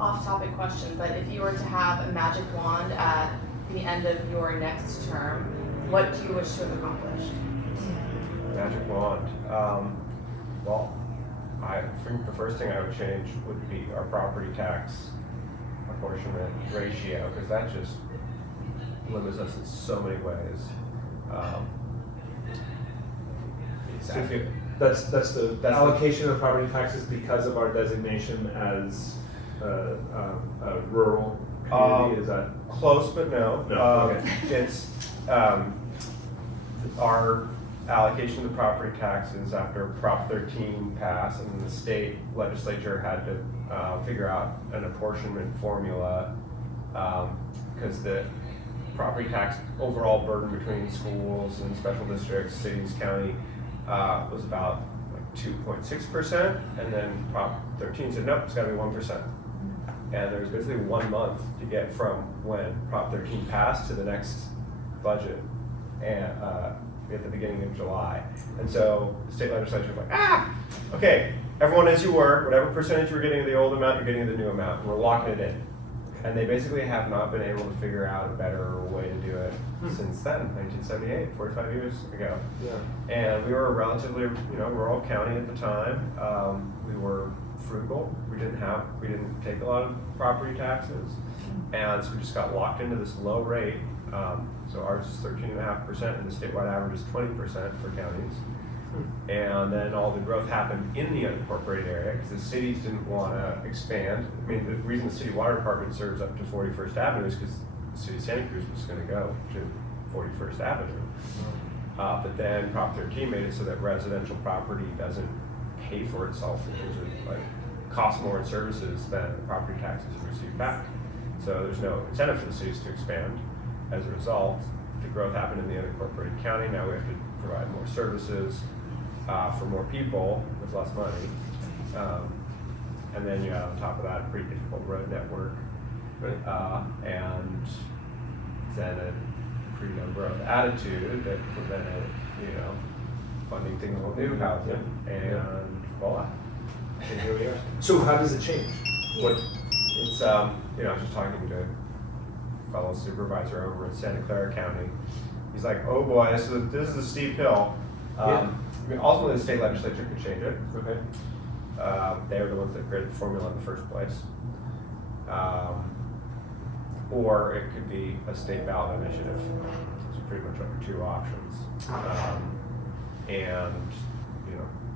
off-topic question, but if you were to have a magic wand at the end of your next term, what do you wish to have accomplished? Magic wand. Well, I think the first thing I would change would be our property tax apportionment ratio, because that just limits us in so many ways. So that's the allocation of property taxes because of our designation as a rural community. Is that close, but no. No, okay. It's our allocation of property taxes after Prop 13 passed, and the state legislature had to figure out an apportionment formula because the property tax overall burden between schools and special districts, cities, county was about like 2.6%, and then Prop 13 said nope, it's got to be 1%. And there's basically 1 month to get from when Prop 13 passed to the next budget, and at the beginning of July. And so the state legislature was like, okay, everyone as you were, whatever percentage you were getting of the old amount, you're getting the new amount, and we're locking it in. And they basically have not been able to figure out a better way to do it since then, 1978, 45 years ago. Yeah. And we were a relatively, rural county at the time. We were frugal. We didn't take a lot of property taxes, and so we just got locked into this low rate. So ours is 13.5%, and the statewide average is 20% for counties. And then all the growth happened in the unincorporated area because the cities didn't want to expand. I mean, the reason the city water department serves up to 41st Avenue is because the city of Santa Cruz was going to go to 41st Avenue. But then Prop 13 made it so that residential property doesn't pay for itself in terms of like cost more in services than the property taxes receive back. So there's no incentive for the cities to expand. As a result, the growth happened in the unincorporated county. Now we have to provide more services for more people with less money. And then you have on top of that a pretty difficult road network. And then a pretty low growth attitude that prevented, funding things with new housing. And voila. And here we are. So how does it change? It's I was just talking to a fellow supervisor over in Santa Clara County. He's like, oh boy, this is a steep hill. Ultimately the state legislature could change it. Okay. They were the ones that created the formula in the first place. Or it could be a state ballot initiative. There's pretty much only two options. And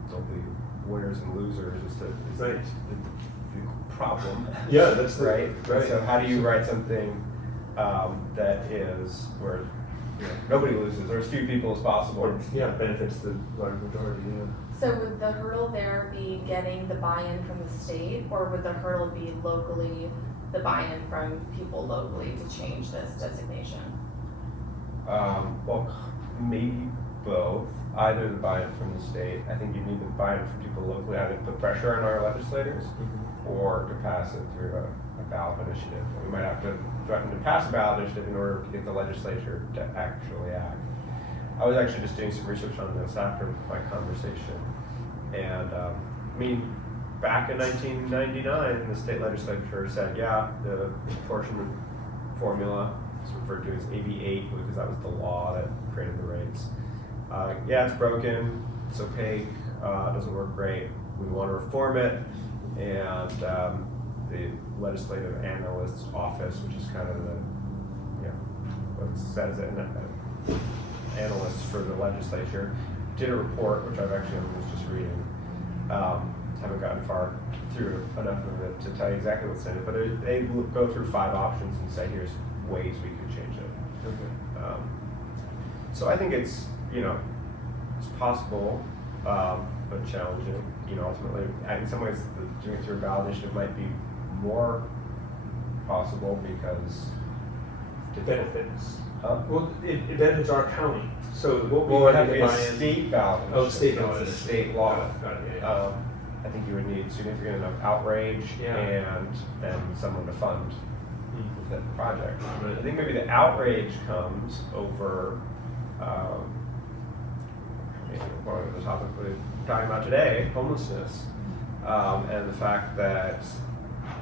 there'll be winners and losers is the problem. Yeah, that's right. Right. So how do you write something that is where nobody loses, or as few people as possible? Benefits the large majority. Yeah. So would the hurdle there be getting the buy-in from the state, or would the hurdle be locally, the buy-in from people locally to change this designation? Well, maybe both. Either the buy-in from the state. I think you need the buy-in from people locally, either to put pressure on our legislators or to pass it through a ballot initiative. We might have to threaten to pass a ballot initiative in order to get the legislature to actually act. I was actually just doing some research on this after my conversation. And back in 1999, the state legislature said, the apportionment formula is referred to as AB 8 because that was the law that created the rates. It's broken, it's opaque, doesn't work great. We want to reform it, and the legislative analyst's office, which is kind of the, what it says it, analyst for the legislature, did a report, which I've actually was just reading. Haven't gotten far through enough of it to tell you exactly what's in it, but they go through 5 options and say, here's ways we could change it. Okay. So I think it's, it's possible, but challenging. Ultimately, in some ways, doing it through a ballot initiative might be more possible because It benefits. well, It benefits our county. So what we it would have have to to be buy a in. state ballot Oh, initiative. state ballot It's a initiative. state law. Got it, yeah. I think you would need significant enough outrage and then someone to fund that project. But I think maybe the outrage comes over one of the topics we're talking about today, homelessness, and the fact that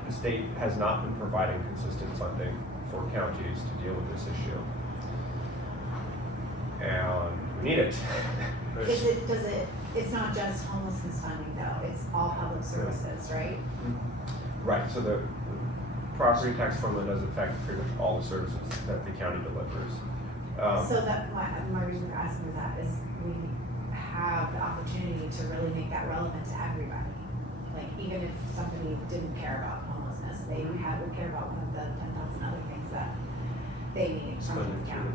the state has not been providing consistent funding for counties to deal with this issue. And we need it. It's not just homelessness funding though, it's all public services, right? Right, so the property tax formula does affect pretty much all the services that the county delivers. So that, my reason for asking is that is we have the opportunity to really make that relevant to everybody. Like even if somebody didn't care about homelessness, they would care about one of the 10,000 other things that they need from the county.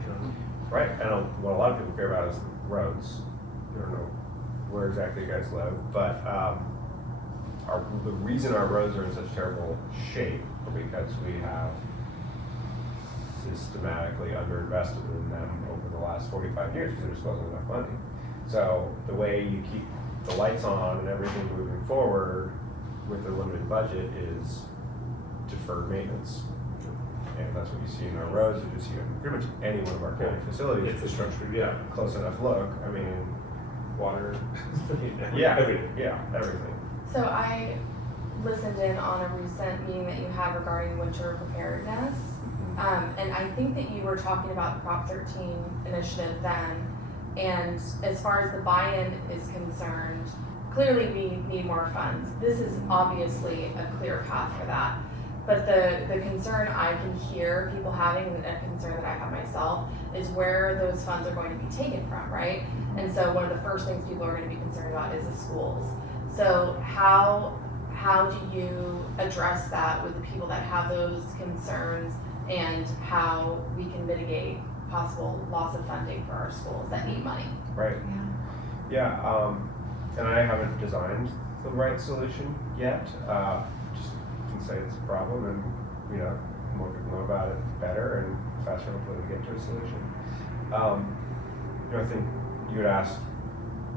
Right, and what a lot of people care about is roads. I don't know where exactly you guys live, but the reason our roads are in such terrible shape are because we have systematically underinvested in them over the last 45 years because there just wasn't enough money. So the way you keep the lights on and everything moving forward with a limited budget is deferred maintenance. And that's what you see in our roads, you just see in pretty much any one of our county facilities. Infrastructure, yeah. Close enough look, I mean, water, Everything. yeah, everything. So I listened in on a recent meeting that you had regarding winter preparedness. And I think that you were talking about the Prop 13 initiative then. And as far as the buy-in is concerned, clearly we need more funds. This is obviously a clear path for that. But the concern I can hear people having, and a concern that I have myself, is where those funds are going to be taken from, right? And so one of the first things people are going to be concerned about is the schools. So how do you address that with the people that have those concerns, and how we can mitigate possible loss of funding for our schools that need money? Right. Yeah, and I haven't designed the right solution yet. Just can say it's a problem, and the more people know about it, better, and faster hopefully we get to a solution. I think you had asked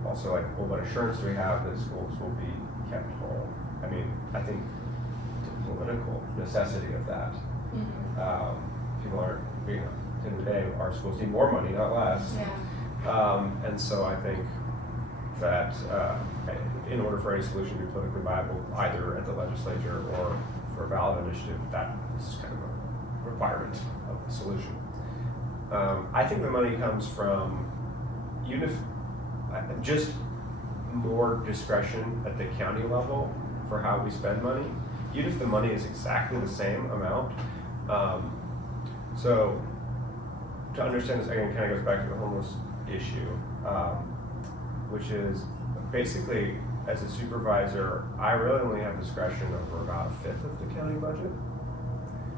also, like, well, what assurance do we have that schools will be kept whole? I mean, I think the political necessity of that. People aren't, at the end of the day, our schools need more money, not less. Yeah. And so I think that in order for any solution to be politically viable, either at the legislature or for a ballot initiative, that is kind of a requirement of the solution. I think the money comes from just more discretion at the county level for how we spend money, even if the money is exactly the same amount. So to understand this, again, kind of goes back to the homeless issue, which is basically, as a supervisor, I really only have discretion over about a fifth of the county budget.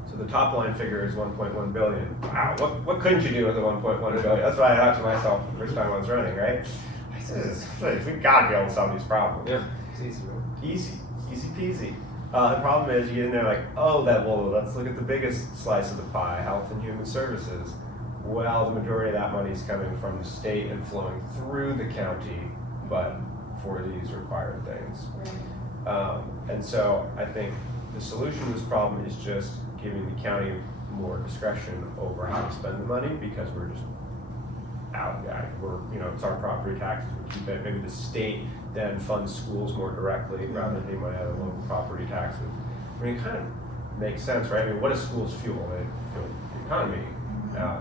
So the top line figure is 1.1 billion. Wow, what couldn't you do with the 1.1 billion? That's what I thought to myself the first time I was running, right? I said, we gotta be able to solve these problems. Yeah, it's easy, man. Easy peasy. The problem is you get in there like, oh, let's look at the biggest slice of the pie, health and human services. Well, the majority of that money is coming from the state and flowing through the county, but for these required things. Right. And so I think the solution to this problem is just giving the county more discretion over how to spend the money, because we're just out. It's our property taxes, we keep it. Maybe the state then funds schools more directly rather than money out of local property taxes. I mean, it kind of makes sense, right? I mean, what does schools fuel? They fuel the economy.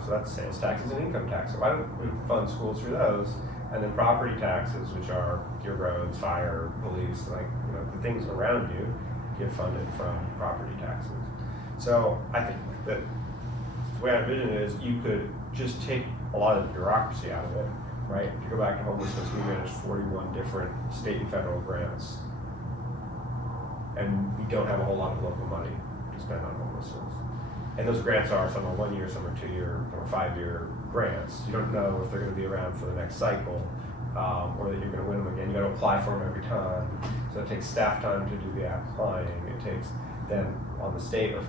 So that's sales taxes and income taxes. So why don't we fund schools through those? And then property taxes, which are your roads, fire, police, the things around you, get funded from property taxes. So I think that the way I envision it is you could just take a lot of the bureaucracy out of it, right? If you go back to homelessness, we manage 41 different state and federal grants, and we don't have a whole lot of local money to spend on homelessness. And those grants are, some are 1 year, some are 2 year, some are 5 year grants. You don't know if they're going to be around for the next cycle, or that you're going to win them again. You got to apply for them every time. So it takes staff time to do the applying. It takes then on the state or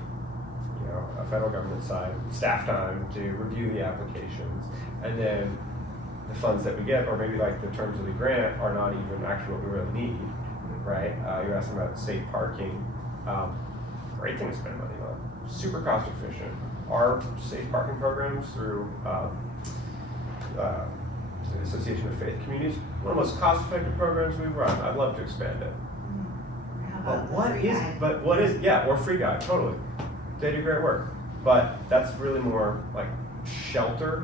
a federal government side, staff time to review the applications. And then the funds that we get, or maybe like the terms of the grant, are not even actually what we really need, right? You're asking about safe parking. Great thing to spend money on. Super cost efficient. Our safe parking programs through the Association of Faith Communities, one of the most cost effective programs we run. I'd love to expand it. How But the what free is, guide. but what is, yeah, or free guide, totally. They do great work. But that's really more like shelter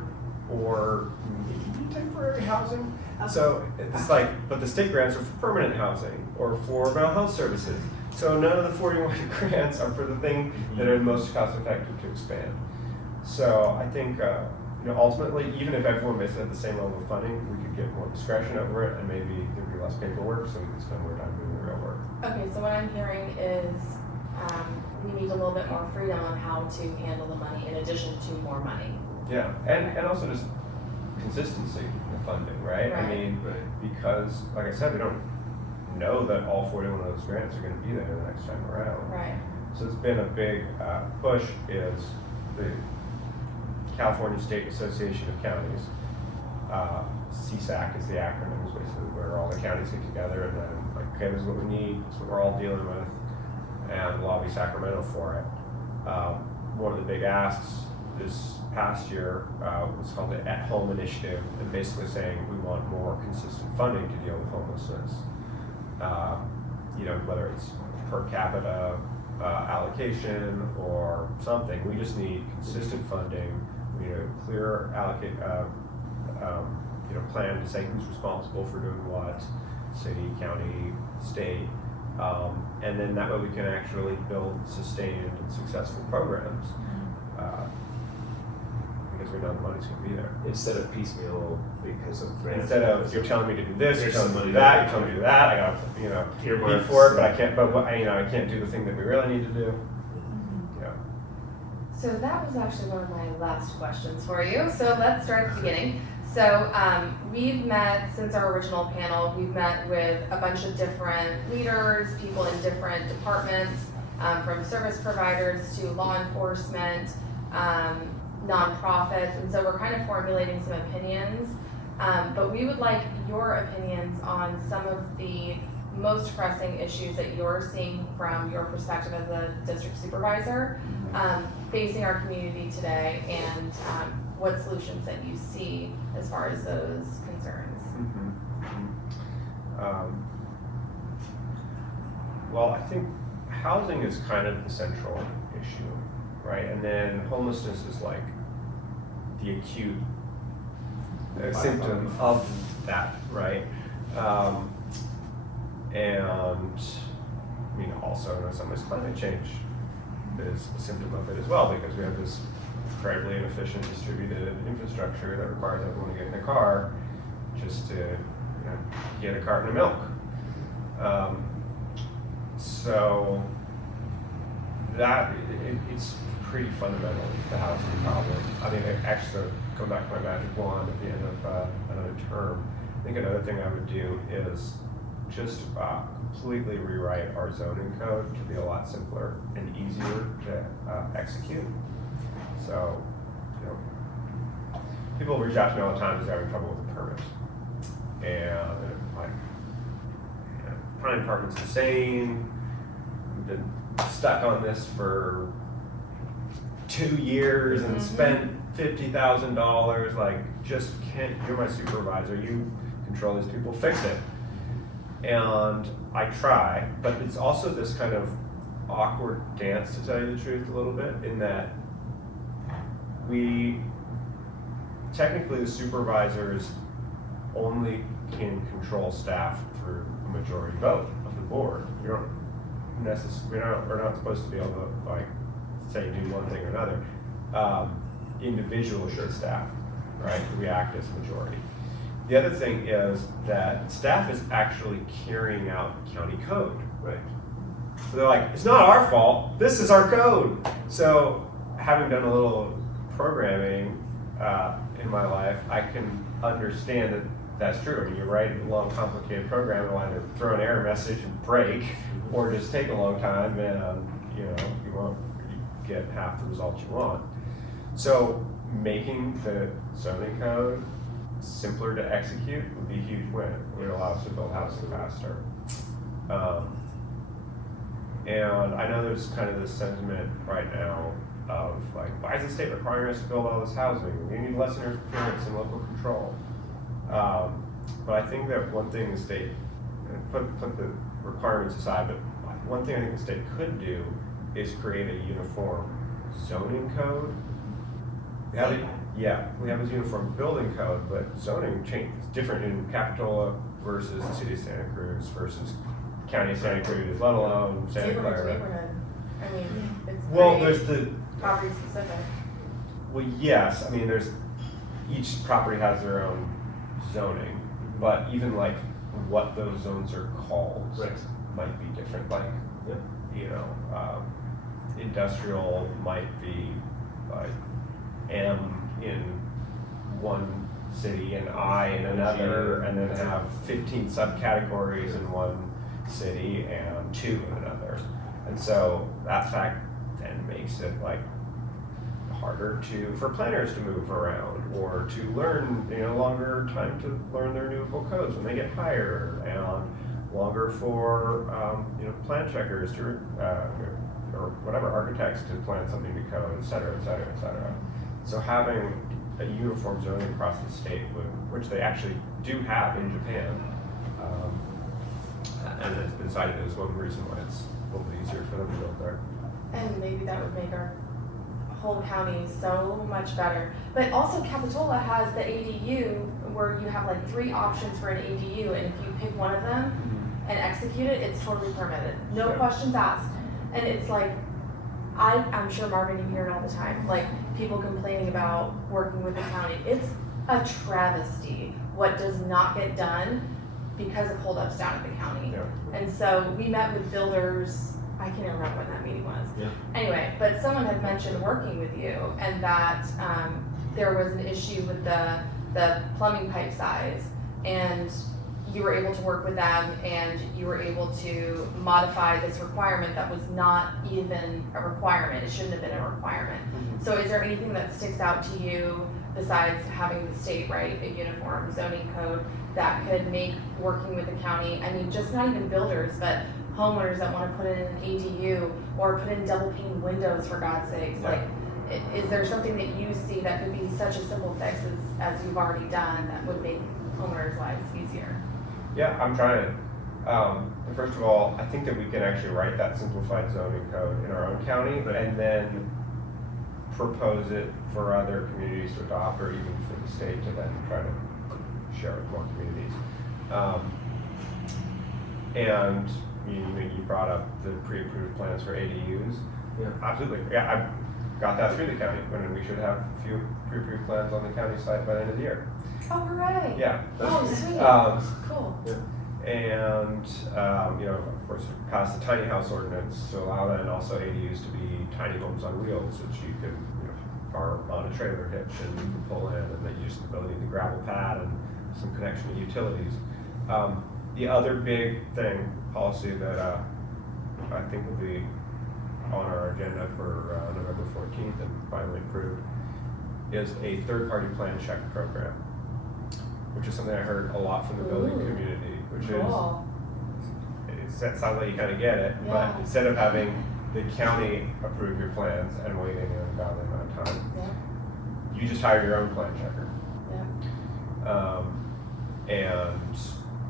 or maybe temporary housing. So it's like, but the state grants are for permanent housing or for mental health services. So none of the 41 grants are for the thing that are most cost effective to expand. So I think, ultimately, even if everyone basically had the same level of funding, we could get more discretion over it and maybe there'd be less paperwork so we could spend more time doing the real work. Okay, so what I'm hearing is, we need a little bit more freedom on how to handle the money in addition to more money. Yeah, and also just consistency in funding, right? I Right. mean, because, like I said, we don't know that all 41 of those grants are gonna be there the next time around. Right. So it's been a big push is the California State Association of Counties. CSAC is the acronym, is basically where all the counties get together and then like, okay, this is what we need, this is what we're all dealing with, and lobby Sacramento for it. One of the big asks this past year was called the At Home Initiative, and basically saying we want more consistent funding to deal with homelessness. Whether it's per capita allocation or something, we just need consistent funding. We need a clear plan to say who's responsible for doing what, city, county, state, and then that way we can actually build sustained and successful programs. Because we know the money's gonna be there. Instead of piecemeal because of grants. Instead of, you're telling me to do this, you're Here's telling some me to do money that, to you're telling me to do that, I gotta, pay Earmarks. for it, but I can't, I can't do the thing that we really need to do. Yeah. So that was actually one of my last questions for you. So let's start at the beginning. So we've met, since our original panel, we've met with a bunch of different leaders, people in different departments, from service providers to law enforcement, nonprofits, and so we're kind of formulating some opinions. But we would like your opinions on some of the most pressing issues that you're seeing from your perspective as a district supervisor, facing our community today, and what solutions that you see as far as those concerns. Well, I think housing is kind of the central issue, right? And then homelessness is like the acute symptom of that, right? And also in some ways climate change is a symptom of it as well, because we have this incredibly inefficient distributed infrastructure that requires everyone to get in a car just to get a carton of milk. So that it's pretty fundamental, the housing problem. I mean, actually, go back to my magic wand at the end of another term. I think another thing I would do is just completely rewrite our zoning code to be a lot simpler and easier to execute. So, people reach out to me all the time because they're having trouble with the permit. And like, planning department's insane. We've been stuck on this for 2 years and spent $50,000. Like, just can't. You're my supervisor. You control these people. Fix it. And I try, but it's also this kind of awkward dance, to tell you the truth, a little bit, in that technically the supervisors only can control staff through a majority vote of the board. You don't we're not supposed to be able to like say do one thing or another. Individual staff, right? We act as majority. The other thing is that staff is actually carrying out county code. Right. So they're like, it's not our fault, this is our code. So having done a little programming in my life, I can understand that that's true. I mean, you write a long, complicated program, it'll either throw an error message and break, or just take a long time and you won't get half the results you want. So making the zoning code simpler to execute would be a huge win. It would allow us to build housing faster. And I know there's kind of this sentiment right now of like, why is the state requiring us to build all this housing? We need less interference and local control. But I think that one thing the state, put the requirements aside, but one thing I think the state could do is create a uniform zoning code. We have we have a uniform building code, but zoning is different in Capitola versus the city of Santa Cruz versus county of Santa Cruz, let alone Santa Neighborhood to Clara. neighborhood. I mean, it's Well, pretty there's the, property specific. well, yes, I mean, there's, each property has their own zoning, but even like what those zones are called Right. might be different, like, Yeah. you know, industrial might be like M in one city and I in another, and then have 15 subcategories in one city and 2 in another. And so that fact then makes it like harder for planners to move around or to learn, longer time to learn their renewable codes when they get hired, and longer for, plan checkers to, or whatever, architects to plan something to code, et cetera, et cetera, et cetera. So having a uniform zoning across the state, which they actually do have in Japan, and it's been cited as one reason why it's a little easier for them to build there. And maybe that would make our whole county so much better. But also Capitola has the ADU where you have like 3 options for an ADU, and if you pick one of them and execute it, it's totally permitted. No Yeah. questions asked. And it's like, I'm sure Marvin, you hear it all the time, like people complaining about working with the county. It's a travesty what does not get done because of holdups down at the county. Yeah. And so we met with builders, I can't remember when that meeting was. Yeah. Anyway, but someone had mentioned working with you, and that there was an issue with the plumbing pipe size, and you were able to work with them, and you were able to modify this requirement that was not even a requirement. It shouldn't have been a requirement. So is there anything that sticks out to you besides having the state write a uniform zoning code that could make working with the county, I mean, just not even builders, but homeowners that want to put in an ADU or put in double pane windows, for God's sakes? Yeah. Like, is there something that you see that could be such a simple fix as you've already done that would make homeowners' lives easier? Yeah, I'm trying. First of all, I think that we can actually write that simplified zoning code in our own county and then propose it for other communities to adopt, or even for the state to then try to share with more communities. And you brought up the pre-approved plans for ADUs. Yeah. Absolutely. Yeah, I got that through the county, when we should have a few pre-approved plans on the county site by the end of the year. Oh, hooray! Yeah. Oh, sweet. Cool. And, of course, we passed the tiny house ordinance to allow then also ADUs to be tiny homes on wheels, which you could, farm on a trailer hitch and you can pull in, and then use the ability of the gravel pad and some connection to utilities. The other big policy that I think will be on our agenda for November 14th and finally approved is a third-party plan check program, which is something I heard a lot from the building Ooh. community, which Cool. is, it sounds like you kind of get it, Yeah. but instead of having the county approve your plans and waiting an invalid amount of time, Yeah. you just hire your own plan checker. Yeah. And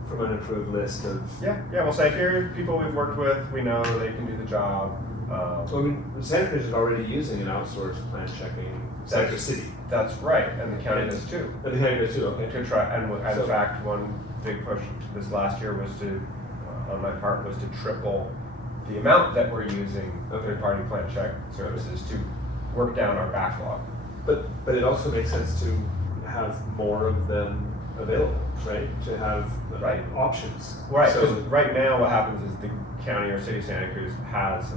From an approved list of. yeah, we'll say, here are people we've worked with, we know they can do the job. Well, I mean, Santa Cruz is already using an outsourced plan checking. Santa Cruz City. That's right, and the county does too. And the county does too. Okay. To try, and So- in fact, one big push this last year was to, on my part, was to triple the amount that we're using third-party plan check services to work down our backlog. But it also makes sense to have more of them available, right? To have Right. options. Right, So, because right now what happens is the county or city of Santa Cruz has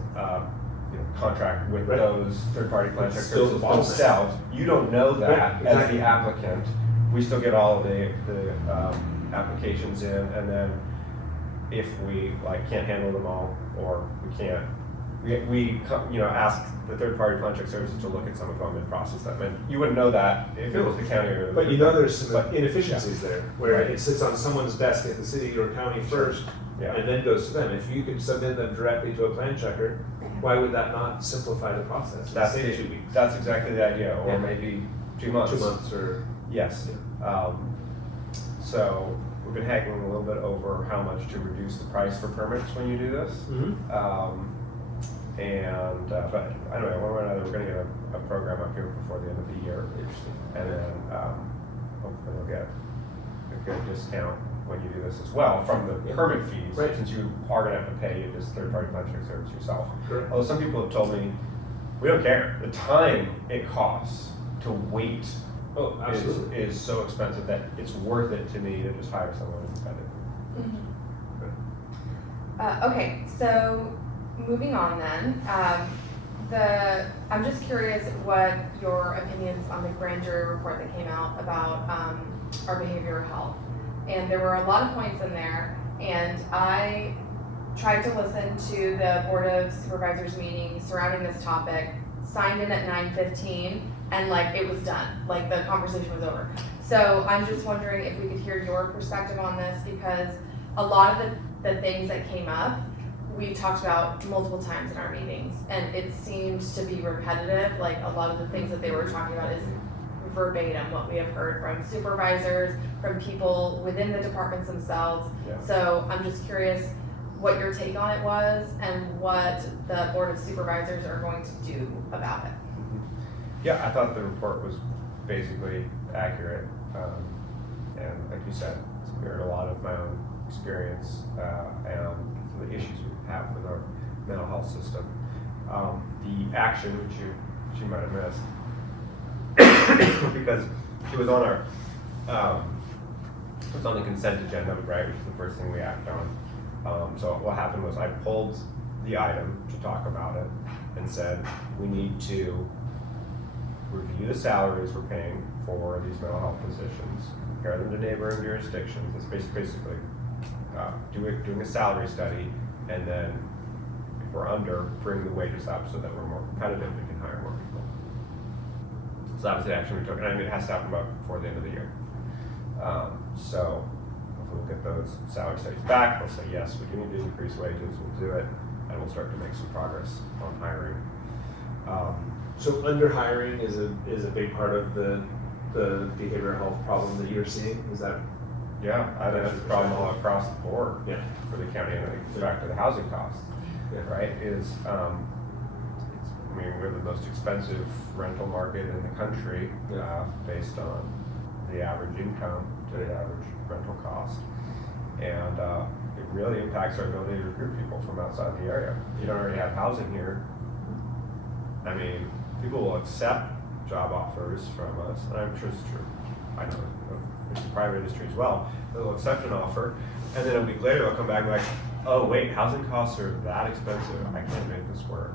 contract with Right. those third-party plan check It's still the services bottleneck. themselves. You don't know that Right, as exactly. the applicant. We still get all of the applications in, and then if we can't handle them all, or we can't, we ask the third-party plan check services to look at some of them and process them. And you wouldn't know that if it was the county or. but there's some But- inefficiencies there, where Right. it sits on someone's desk at the city or county first, Yeah. and then goes to them. If you could submit them directly to a plan checker, why would that not simplify the process? That's Say the- 2 weeks, That's exactly the idea, or Yeah. maybe 2 months. 2 months, or Yes. So we've been haggling a little bit over how much to reduce the price for permits when you do this. But anyway, one way or another, we're going to get a program up here before the end of the year. Interesting. And then hopefully we'll get a good discount when you do this as well from the permit fees, Right. since you are going to have to pay this third-party contract service yourself. Correct. Although some people have told me, we don't care. The time it costs to wait Oh, absolutely. is so expensive that it's worth it to me to just hire someone and spend it. Okay, so moving on then, I'm just curious what your opinions on the grand jury report that came out about our behavioral health. And there were a lot of points in there, and I tried to listen to the Board of Supervisors meeting surrounding this topic, signed in at 9:15, and like it was done, like the conversation was over. So I'm just wondering if we could hear your perspective on this, because a lot of the things that came up, we've talked about multiple times in our meetings, and it seems to be repetitive. Like a lot of the things that they were talking about is verbatim what we have heard from supervisors, from people within the departments themselves. Yeah. So I'm just curious what your take on it was and what the Board of Supervisors are going to do about it. Yeah, I thought the report was basically accurate, and like you said, it's mirrored a lot of my own experience and the issues we have with our mental health system. The action, which you might have missed, because it was on our, it was on the consent agenda, right, which is the first thing we act on. So what happened was I pulled the item to talk about it and said, we need to review the salaries we're paying for these mental health positions, compare them to neighboring jurisdictions. It's basically doing a salary study, and then if we're under, bring the wages up so that we're more competitive and can hire more people. So that was the action we took, and I mean, it has to happen before the end of the year. So hopefully we'll get those salary studies back. They'll say, yes, we do need to increase wages, we'll do it, and we'll start to make some progress on hiring. So under hiring is a big part of the behavioral health problem that you're seeing. Is that? Yeah, I think that's a problem all across the board for the county, and I think it's back to the housing costs, right? I mean, we're the most expensive rental market in the country based on the average income to the average rental cost, and it really impacts our ability to recruit people from outside the area. If you don't already have housing here, I mean, people will accept job offers from us, and I'm sure it's true. I know it's the private industry as well. They'll accept an offer, and then a week later they'll come back and be like, oh wait, housing costs are that expensive, I can't make this work.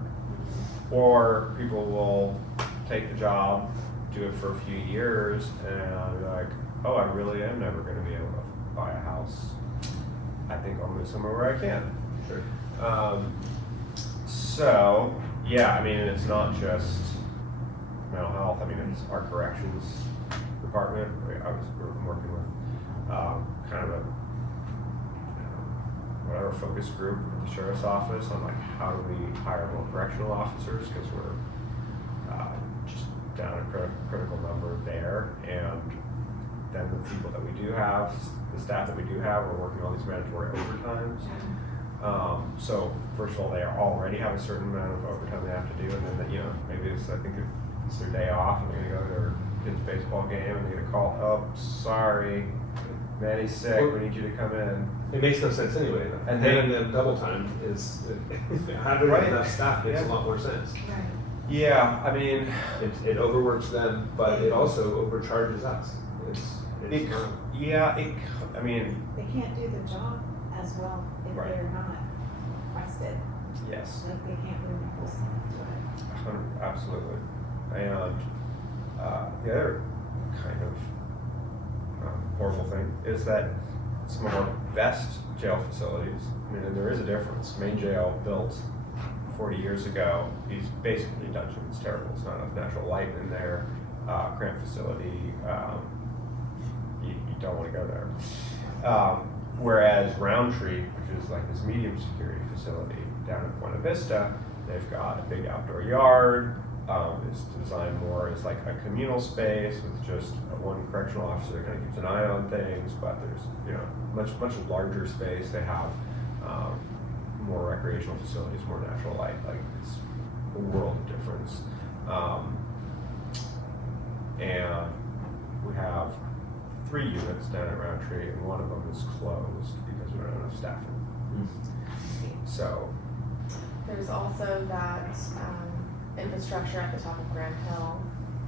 Or people will take the job, do it for a few years, and be like, oh, I really am never going to be able to buy a house. I think I'll move somewhere where I can. Sure. So, yeah, I mean, it's not just mental health. I mean, it's our corrections department. We're working with kind of a whatever focus group at the sheriff's office on like how do we hire more correctional officers, because we're just down a critical number there. And then the people that we do have, the staff that we do have, we're working on these mandatory overtimes. So first of all, they already have a certain amount of overtime they have to do, and then maybe it's, I think it's their day off, and they're gonna go to their kid's baseball game, and they're gonna call, oh, sorry, Manny's sick, we need you to come in. It makes no sense anyway. And then the double time is having enough staff makes a lot more sense. Right. Yeah, I mean, It overworks them, but it also overcharges us. I mean, They can't do the job as well if Right. they're not requested. yes. Like they can't bring the whole stuff to it. Absolutely. And the other kind of horrible thing is that some of our best jail facilities, I mean, and there is a difference. Main jail built 40 years ago is basically a dungeon. It's terrible. It's not enough natural light in there. Cramped facility. You don't want to go there. Whereas Roundtree, which is like this medium security facility down in Buena Vista, they've got a big outdoor yard, is designed more as like a communal space with just one correctional officer that kind of keeps an eye on things, but there's, you know, much larger space. They have more recreational facilities, more natural light, like it's a world of difference. And we have 3 units down at Roundtree, and one of them is closed because we don't have enough staffing. So There's also that infrastructure at the top of Grand Hill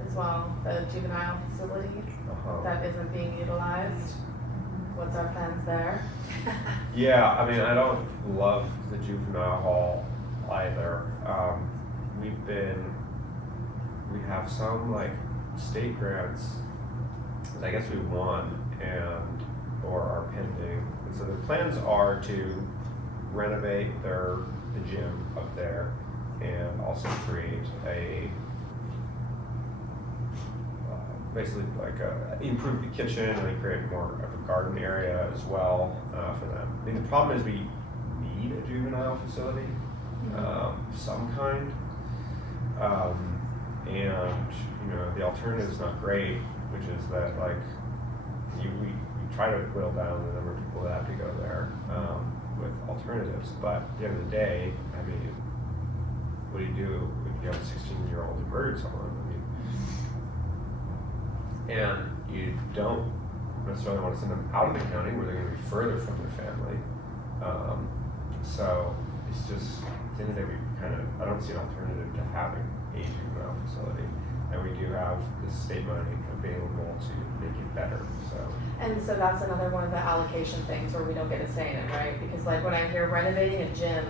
as well, the juvenile facility that isn't being utilized. What's our plans there? yeah, I mean, I don't love the juvenile hall either. We have some like state grants that I guess we won and or are pending. And so the plans are to renovate the gym up there and also create a basically like improve the kitchen and then create more of a garden area as well for them. I mean, the problem is we need a juvenile facility, some kind, and you know the alternative is not great, which is that like we try to whittle down the number of people that have to go there with alternatives, but at the end of the day, I mean, what do you do if you have a 16-year-old who murdered someone? And you don't necessarily want to send them out of the county where they're going to be further from their family. So it's just, at the end of the day, I don't see an alternative to having a juvenile facility. And we do have this state money available to make it better, so. And so that's another one of the allocation things where we don't get a say in it, right? Because like when I hear renovating a gym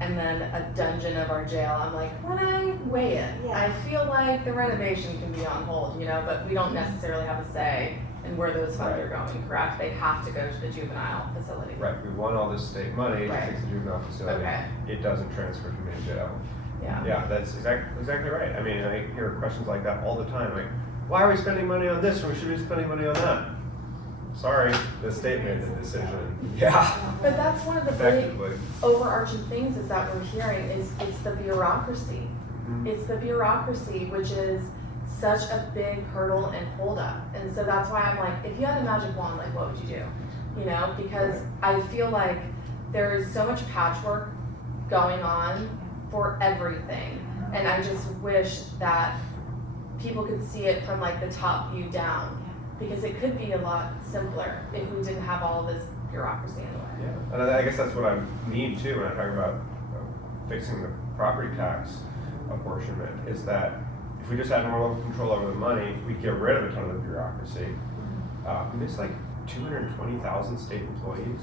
and then a dungeon of our jail, I'm like, when I weigh it, I feel like the renovation can be on hold, you know, but we don't necessarily have a say in where those funds are going, correct? They have to go to the juvenile facility. Right, we want all this state money to fix the juvenile facility. Okay. It doesn't transfer from main jail. Yeah. Yeah, that's exactly right. I mean, I hear questions like that all the time, like, why are we spending money on this when we should be spending money on that? Sorry, the state made the decision. Yeah. But that's one of the big Effectively. overarching things is that we're hearing is it's the bureaucracy. It's the bureaucracy, which is such a big hurdle and holdup. And so that's why I'm like, if you had a magic wand, like what would you do? You know, because I feel like there is so much patchwork going on for everything. And I just wish that people could see it from like the top view down. Because it could be a lot simpler if we didn't have all this bureaucracy in the way. Yeah, and I guess that's what I mean too when I talk about fixing the property tax apportionment, is that if we just had more local control over the money, we'd get rid of a ton of the bureaucracy. There's like 220,000 state employees.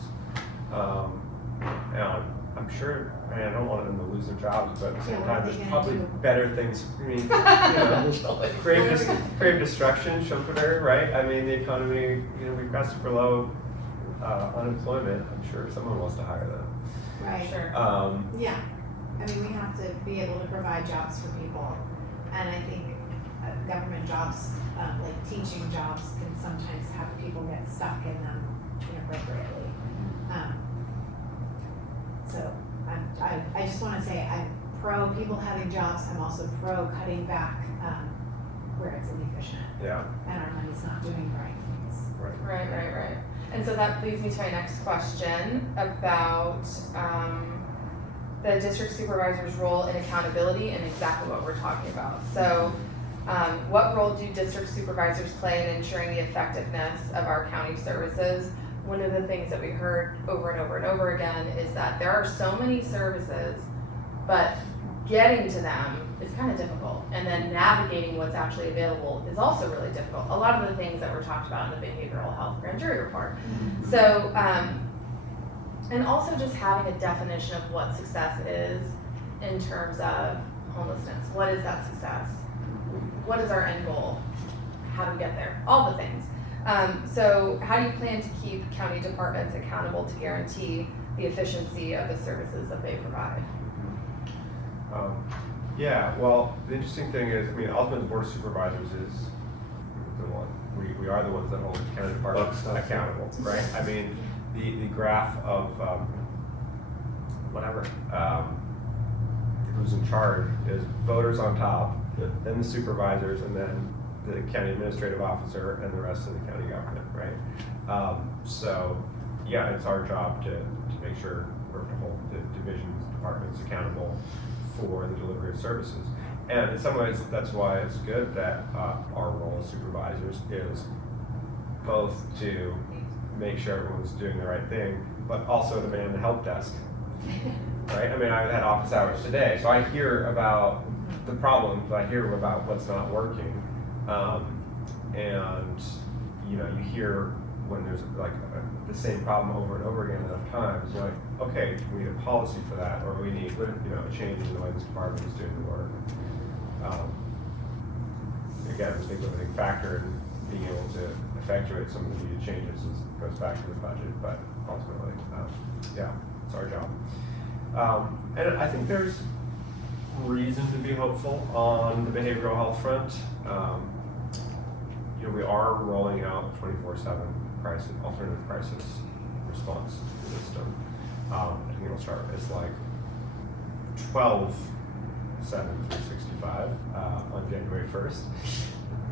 And I'm sure, I mean, I don't want them to lose their jobs, but at the same time, there's probably better things. I mean, you know, create destruction, Schumpeter, right? I mean, the economy, you know, we've got super low unemployment. I'm sure someone wants to hire them. Right. Sure. Yeah, I mean, we have to be able to provide jobs for people, and I think government jobs, like teaching jobs, can sometimes have people get stuck in them inappropriately. So I just want to say I'm pro people having jobs. I'm also pro cutting back where it's inefficient. Yeah. And our money's not doing the right things. Right. And so that leads me to my next question about the district supervisor's role in accountability and exactly what we're talking about. So what role do district supervisors play in ensuring the effectiveness of our county services? One of the things that we heard over and over and over again is that there are so many services, but getting to them is kind of difficult. And then navigating what's actually available is also really difficult. A lot of the things that were talked about in the behavioral health grand jury report. So, and also just having a definition of what success is in terms of homelessness. What is that success? What is our end goal? How do we get there? All the things. So how do you plan to keep county departments accountable to guarantee the efficiency of the services that they provide? Yeah, well, the interesting thing is, I mean, ultimately the Board of Supervisors is the one, we are the ones that hold county departments accountable, right? I mean, the graph of, who's in charge is voters on top, then the supervisors, and then the county administrative officer and the rest of the county government, right? So, yeah, it's our job to make sure we're to hold the divisions, departments accountable for the delivery of services. And in some ways, that's why it's good that our role as supervisors is both to make sure everyone's doing the right thing, but also to man the help desk, right? I mean, I had office hours today, so I hear about the problems, I hear about what's not working, and you know, you hear when there's like the same problem over and over again enough times, you're like, okay, we need a policy for that, or we need, you know, a change in the way this department is doing the work. Again, it's a big limiting factor in being able to effectuate some of the needed changes goes back to the budget, but ultimately, yeah, it's our job. And I think there's reason to be hopeful on the behavioral health front. You know, we are rolling out 24/7 alternative crisis response system. I think it'll start as like 12/7/365 on January 1st.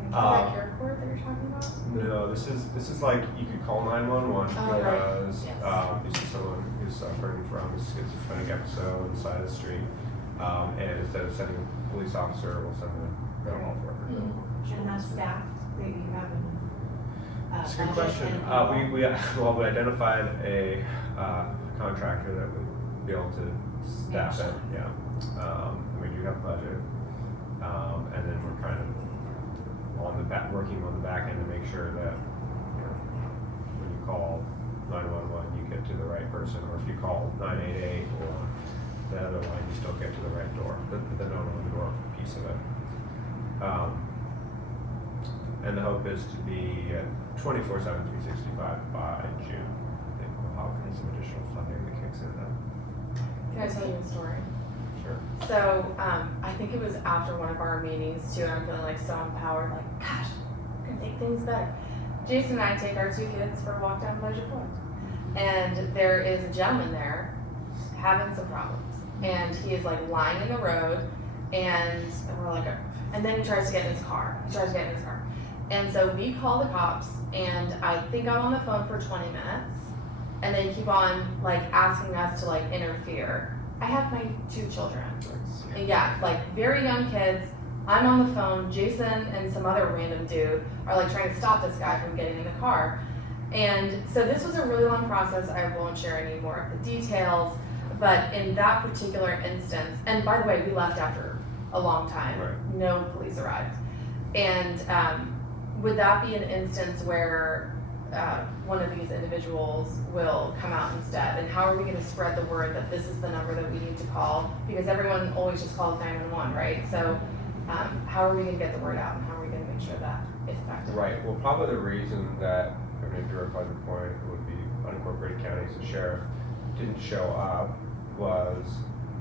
Is that your court that you're talking about? No, this is like you could call 911 because Yes. you see someone who's suffering from a schizophrenic episode on the side of the street, and instead of sending a police officer, we'll send a mental health worker. And that's staffed, that you have That's a good budget question. and- We identified a contractor that would be able to staff it. Yeah, we do have a budget, and then we're kind of working on the back end to make sure that, you know, when you call 911, you get to the right person, or if you call 988 or the other line, you still get to the right door, the no-door piece of it. And the hope is to be at 24/7/365 by June. I think we'll have some additional funding that kicks in then. Can I tell you a story? Sure. So, I think it was after one of our meetings too, and I'm feeling like so empowered, like, gosh, we're gonna make things better. Jason and I take our 2 kids for a walk down Pleasure Point. And there is a gentleman there having some problems. And he is like lying in the road, and we're like, and then he tries to get in his car. And so we call the cops, and I think I'm on the phone for 20 minutes, and they keep on like asking us to like interfere. I have my 2 children. And yeah, like very young kids. I'm on the phone. Jason and some other random dude are like trying to stop this guy from getting in the car. And so this was a really long process. I won't share any more of the details, but in that particular instance, and by the way, we left after a long time. Right. No police arrived. And would that be an instance where one of these individuals will come out instead? And how are we going to spread the word that this is the number that we need to call? Because everyone always just calls 911, right? So how are we going to get the word out, and how are we going to make sure that it's effective? Right. Well, probably the reason that Governor Pleasure Point would be unincorporated counties, the sheriff didn't show up was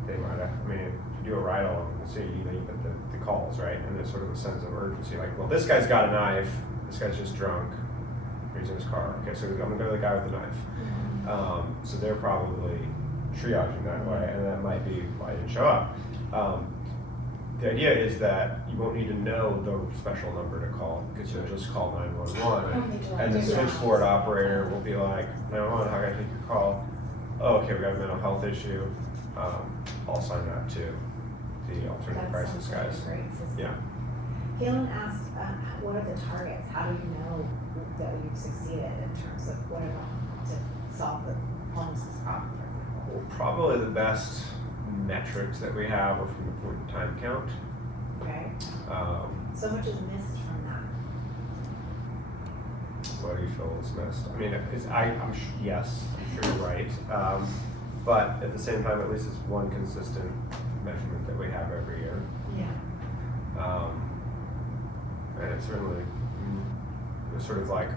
they might have. I mean, if you do a ride along in the city, you know, you get the calls, right? And there's sort of a sense of urgency, like, well, this guy's got a knife. This guy's just drunk. He's in his car. Okay, so I'm gonna go to the guy with the knife. So they're probably triaging that way, and that might be why I didn't show up. The idea is that you won't need to know the special number to call, because you'll just call 911, and the switchboard operator will be like, 911, how can I take your call? Oh, okay, we got a mental health issue. I'll sign that to the alternative crisis guys. Great system. Yeah. Galen asked, what are the targets? How do you know that you've succeeded in terms of what about to solve the homelessness problem, for example? Well, probably the best metrics that we have are from the point in time count. Okay. So much is missed from that. What do you feel is missed? I mean, yes, I'm sure you're right. But at the same time, at least it's one consistent measurement that we have every year. Yeah. And it's certainly, it was sort of like,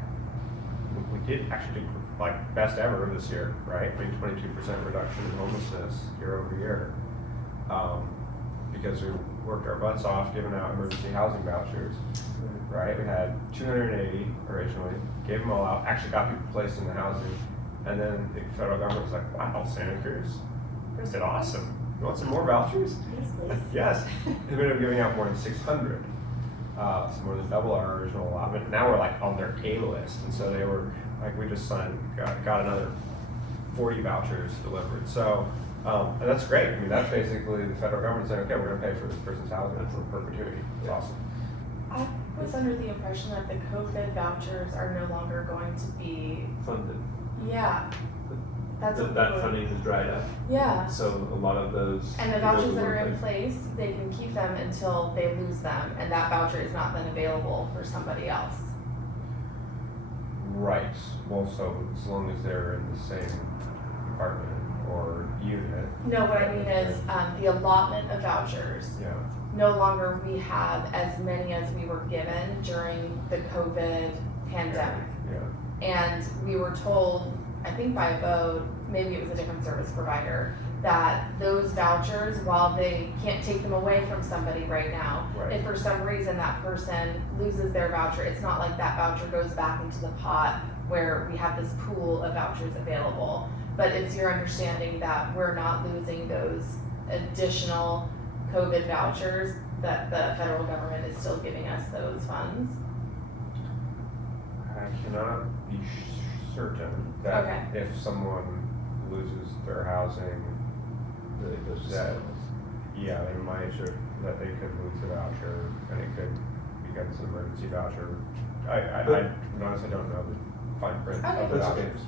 we did actually do like best ever this year, right? I mean, 22% reduction in homelessness year over year. Because we worked our butts off giving out emergency housing vouchers, right? We had 280 originally, gave them all out, actually got people placed in the housing. And then the federal government was like, wow, Santa Cruz did awesome. You want some more vouchers? Yes, please. Yes. We ended up giving out more than 600. So more than double our original allotment. And now we're like on their A list. And so they were like, we just got another 40 vouchers delivered. So, and that's great. I mean, that's basically the federal government saying, okay, we're going to pay for this person's housing for perpetuity. It's awesome. I was under the impression that the COVID vouchers are no longer going to be, Funded. yeah. That's what That we were- funding has dried up. Yeah. So a lot of those. And the people vouchers who that were are in like- place, they can keep them until they lose them, and that voucher is not then available for somebody else. Right. Well, so as long as they're in the same department or unit. No, what I mean is, the allotment of vouchers, Yeah. no longer we have as many as we were given during the COVID pandemic. Yeah. And we were told, I think by a vote, maybe it was a different service provider, that those vouchers, while they can't take them away from somebody right now, Right. if for some reason that person loses their voucher, it's not like that voucher goes back into the pot where we have this pool of vouchers available. But it's your understanding that we're not losing those additional COVID vouchers, that the federal government is still giving us those funds? I cannot be certain that Okay. if someone loses their housing, That it goes to that, someone else. yeah, they might, that they could lose the voucher and it could become an emergency voucher. I honestly don't know the fine print Okay. of the That's okay. vouchers.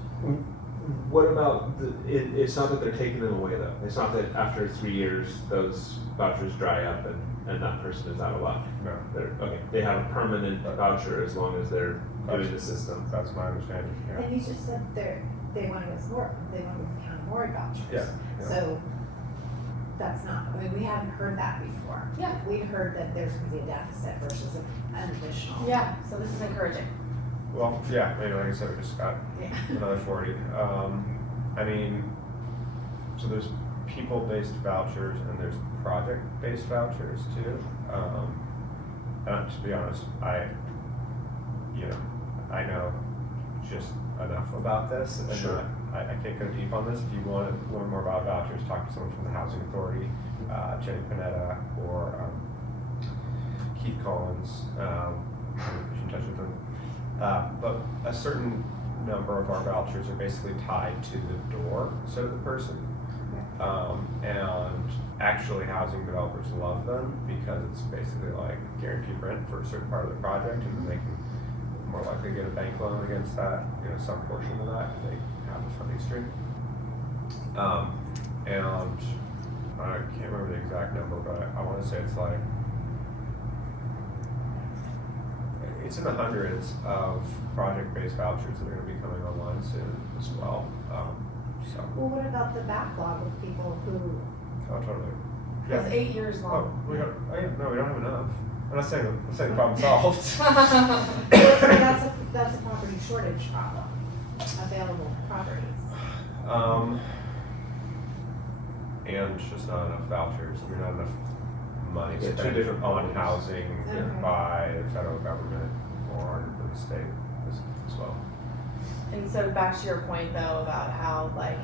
What about it's not that they're taking them away though. It's not that after 3 years those vouchers dry up and that person is out of luck. No, Okay, they have a permanent voucher as long as they're doing the system. that's my understanding, yeah. And you just said they want to go more, they want to go county board vouchers. Yeah, yeah. So that's not, I mean, we haven't heard that before. Yeah. We've heard that there's going to be a deficit versus an additional. Yeah, so this is encouraging. Well, yeah, I mean, like I said, we just got Yeah. another 40. I mean, so there's people-based vouchers and there's project-based vouchers too. And to be honest, I know just enough about this, and Sure. I can't go deep on this. If you want to learn more about vouchers, talk to someone from the Housing Authority, Jenny Panetta, or Keith Collins. Put you in touch with them. But a certain number of our vouchers are basically tied to the door, so to the person. And actually housing developers love them because it's basically like guaranteed rent for a certain part of the project, and then they can more likely get a bank loan against that, some portion of that, if they have a funding stream. And I can't remember the exact number, but I want to say it's in the hundreds of project-based vouchers that are going to be coming online soon as well. So, Well, what about the backlog of people who, oh, totally. It's Yeah. 8 years Oh, long. we don't, no, we don't have enough. I'm not saying the problem solved. so that's a property shortage problem, available properties. And just not enough vouchers. I mean, not enough money Yeah, two spent different on problems. housing Okay. by the federal government or the state as well. And so back to your point though about how like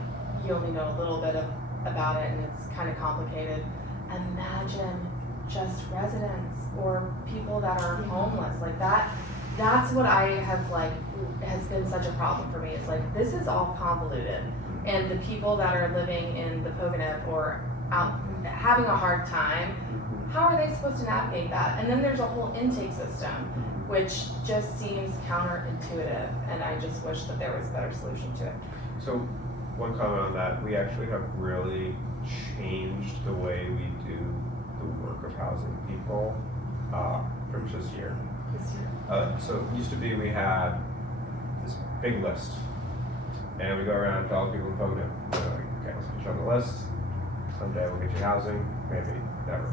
you only know a little bit about it and it's kind of complicated. Imagine just residents or people that are homeless like that. That's what I have has been such a problem for me. It's like this is all convoluted, and the people that are living in the Pocono or out having a hard time. How are they supposed to navigate that? And then there's a whole intake system, which just seems counterintuitive, and I just wish that there was a better solution to it. So, one comment on that, we actually have really changed the way we do the work of housing people from this year. So it used to be we had this big list, and we go around to all the people in Pocono. We're like, okay, let's put you on the list. Someday we'll get you housing, maybe, never.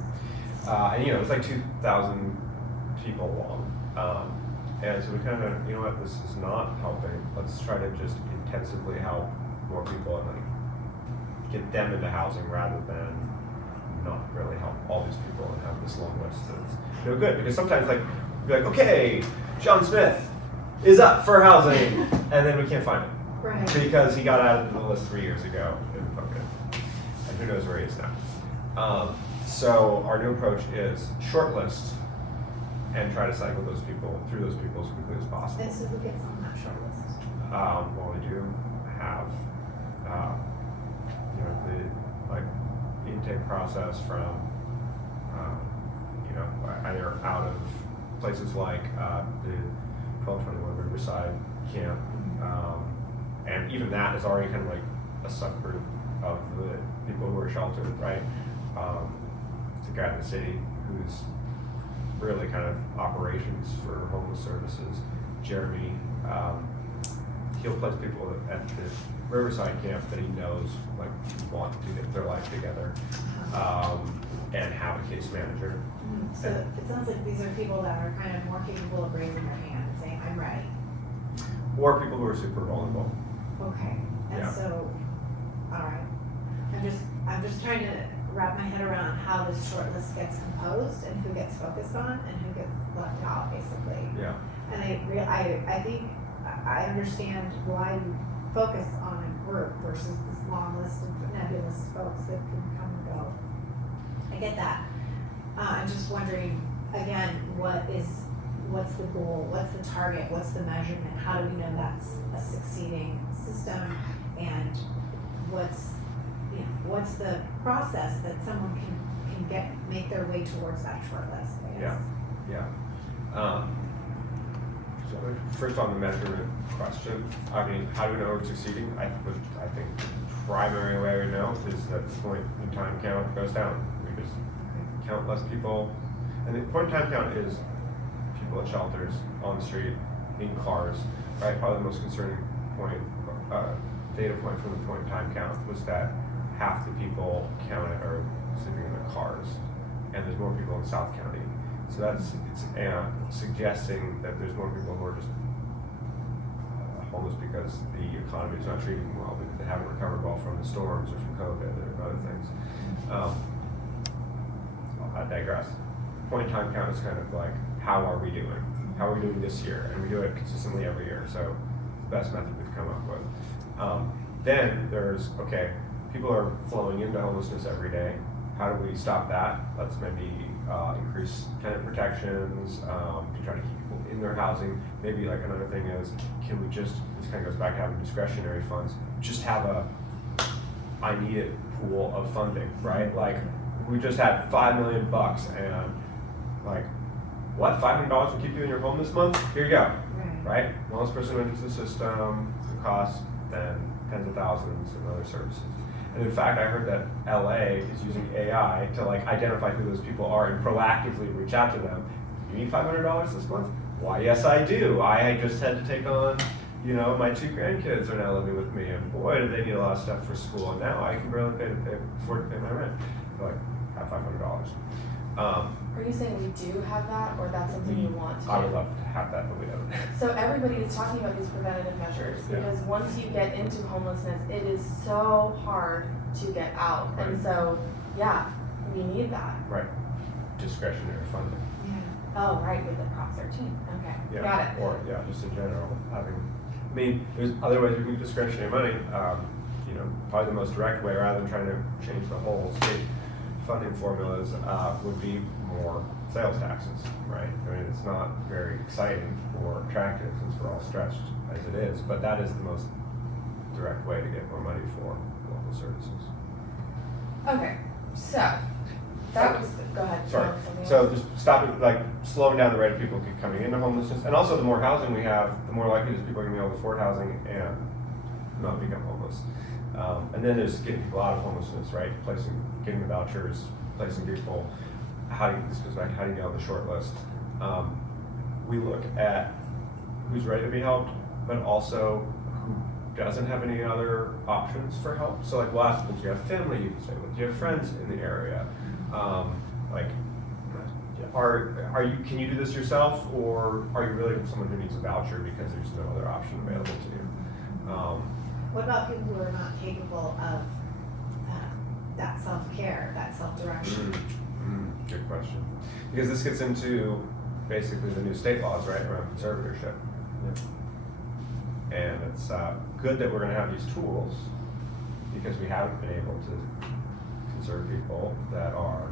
And it's like 2,000 people long. And so we kind of, you know what, this is not helping. Let's try to just intensively help more people and like get them into housing rather than not really help all these people and have this long list that's no good. Because sometimes like, be like, okay, John Smith is up for housing, and then we can't find him. Right. Because he got added to the list 3 years ago in Pocono. And who knows where he is now. So our new approach is shortlist and try to cycle those people through those people as quickly as possible. And so who gets on that short list? Well, we do have, the intake process from, either out of places like the 1221 Riverside camp, and even that is already kind of like a subgroup of the people who are sheltered, right? It's a guy in the city who's really kind of operations for homeless services. Jeremy, he'll place people at the Riverside camp that he knows want to get their life together, and have a case manager. So it sounds like these are people that are kind of more capable of raising their hand and saying, I'm ready. Or people who are super vulnerable. Okay, and Yeah. so, all right. I'm just trying to wrap my head around how this short list gets composed and who gets focused on and who gets left out, basically. Yeah. And I think I understand why you focus on a group versus this long list of nebulous folks that can come and go. I get that. I'm just wondering, again, what's the goal, what's the target, what's the measurement, how do we know that's a succeeding system, and what's the process that someone can make their way towards that short list, I guess. Yeah. So first on the measurement question, I mean, how do we know we're succeeding? I think the primary way we know is that the point in time count goes down. We just count less people, and the point in time count is people at shelters, on the street, in cars, right? Probably the most concerning data point from the point in time count was that half the people counted are sleeping in their cars, and there's more people in South County. So it's suggesting that there's more people who are just homeless because the economy is not treating them well, because they haven't recovered well from the storms or from COVID or other things. I digress. Point in time count is kind of like, how are we doing? How are we doing this year? And we do it consistently every year, so the best method we've come up with. Then there's, okay, people are flowing into homelessness every day. How do we stop that? Let's maybe increase tenant protections, to try to keep people in their housing. Maybe like another thing is, can we just, this kind of goes back to having discretionary funds, just have a I need it pool of funding, right? Like, we just had $5 million and like, what, $500 will keep you in your home this month? Here you go, right? Wellness person went into the system, it costs then tens of thousands and other services. And in fact, I heard that LA is using AI to like identify who those people are and proactively reach out to them. You need $500 this month? Why, yes I do. I just had to take on, my 2 grandkids are now living with me, and boy, do they need a lot of stuff for school, and now I can barely afford to pay my rent. So like, have $500. Are you saying we do have that, or that's something you want to do? I would love to have that, but we don't. So everybody is talking about these preventative measures, because once you get into homelessness, it is so hard to get out. Right. And so, yeah, we need that. Right. Discretionary funding. Yeah. Oh, right, with the Prop 13, okay, Yeah. got it. Or, just in general, there's other ways we can use discretionary money. Probably the most direct way, rather than trying to change the whole state funding formulas, would be more sales taxes, right? I mean, it's not very exciting or attractive since we're all stretched as it is, but that is the most direct way to get more money for local services. Okay, so, that was, go ahead. Sorry. something So else. just slowing down the rate of people coming into homelessness, and also the more housing we have, the more likely is people are going to be able to afford housing and not become homeless. And then there's getting people out of homelessness, right? Getting the vouchers, placing people. This goes back to how do you get on the short list. We look at who's ready to be helped, but also who doesn't have any other options for help. So we'll ask them, do you have family you can stay with? Do you have friends in the area? Can you do this yourself, or are you really someone who needs a voucher because there's no other option available to you? What about people who are not capable of that self-care, that self-direction? Good question. Because this gets into basically the new state laws, right, around conservatorship. And it's good that we're going to have these tools, because we haven't been able to conserve people that are,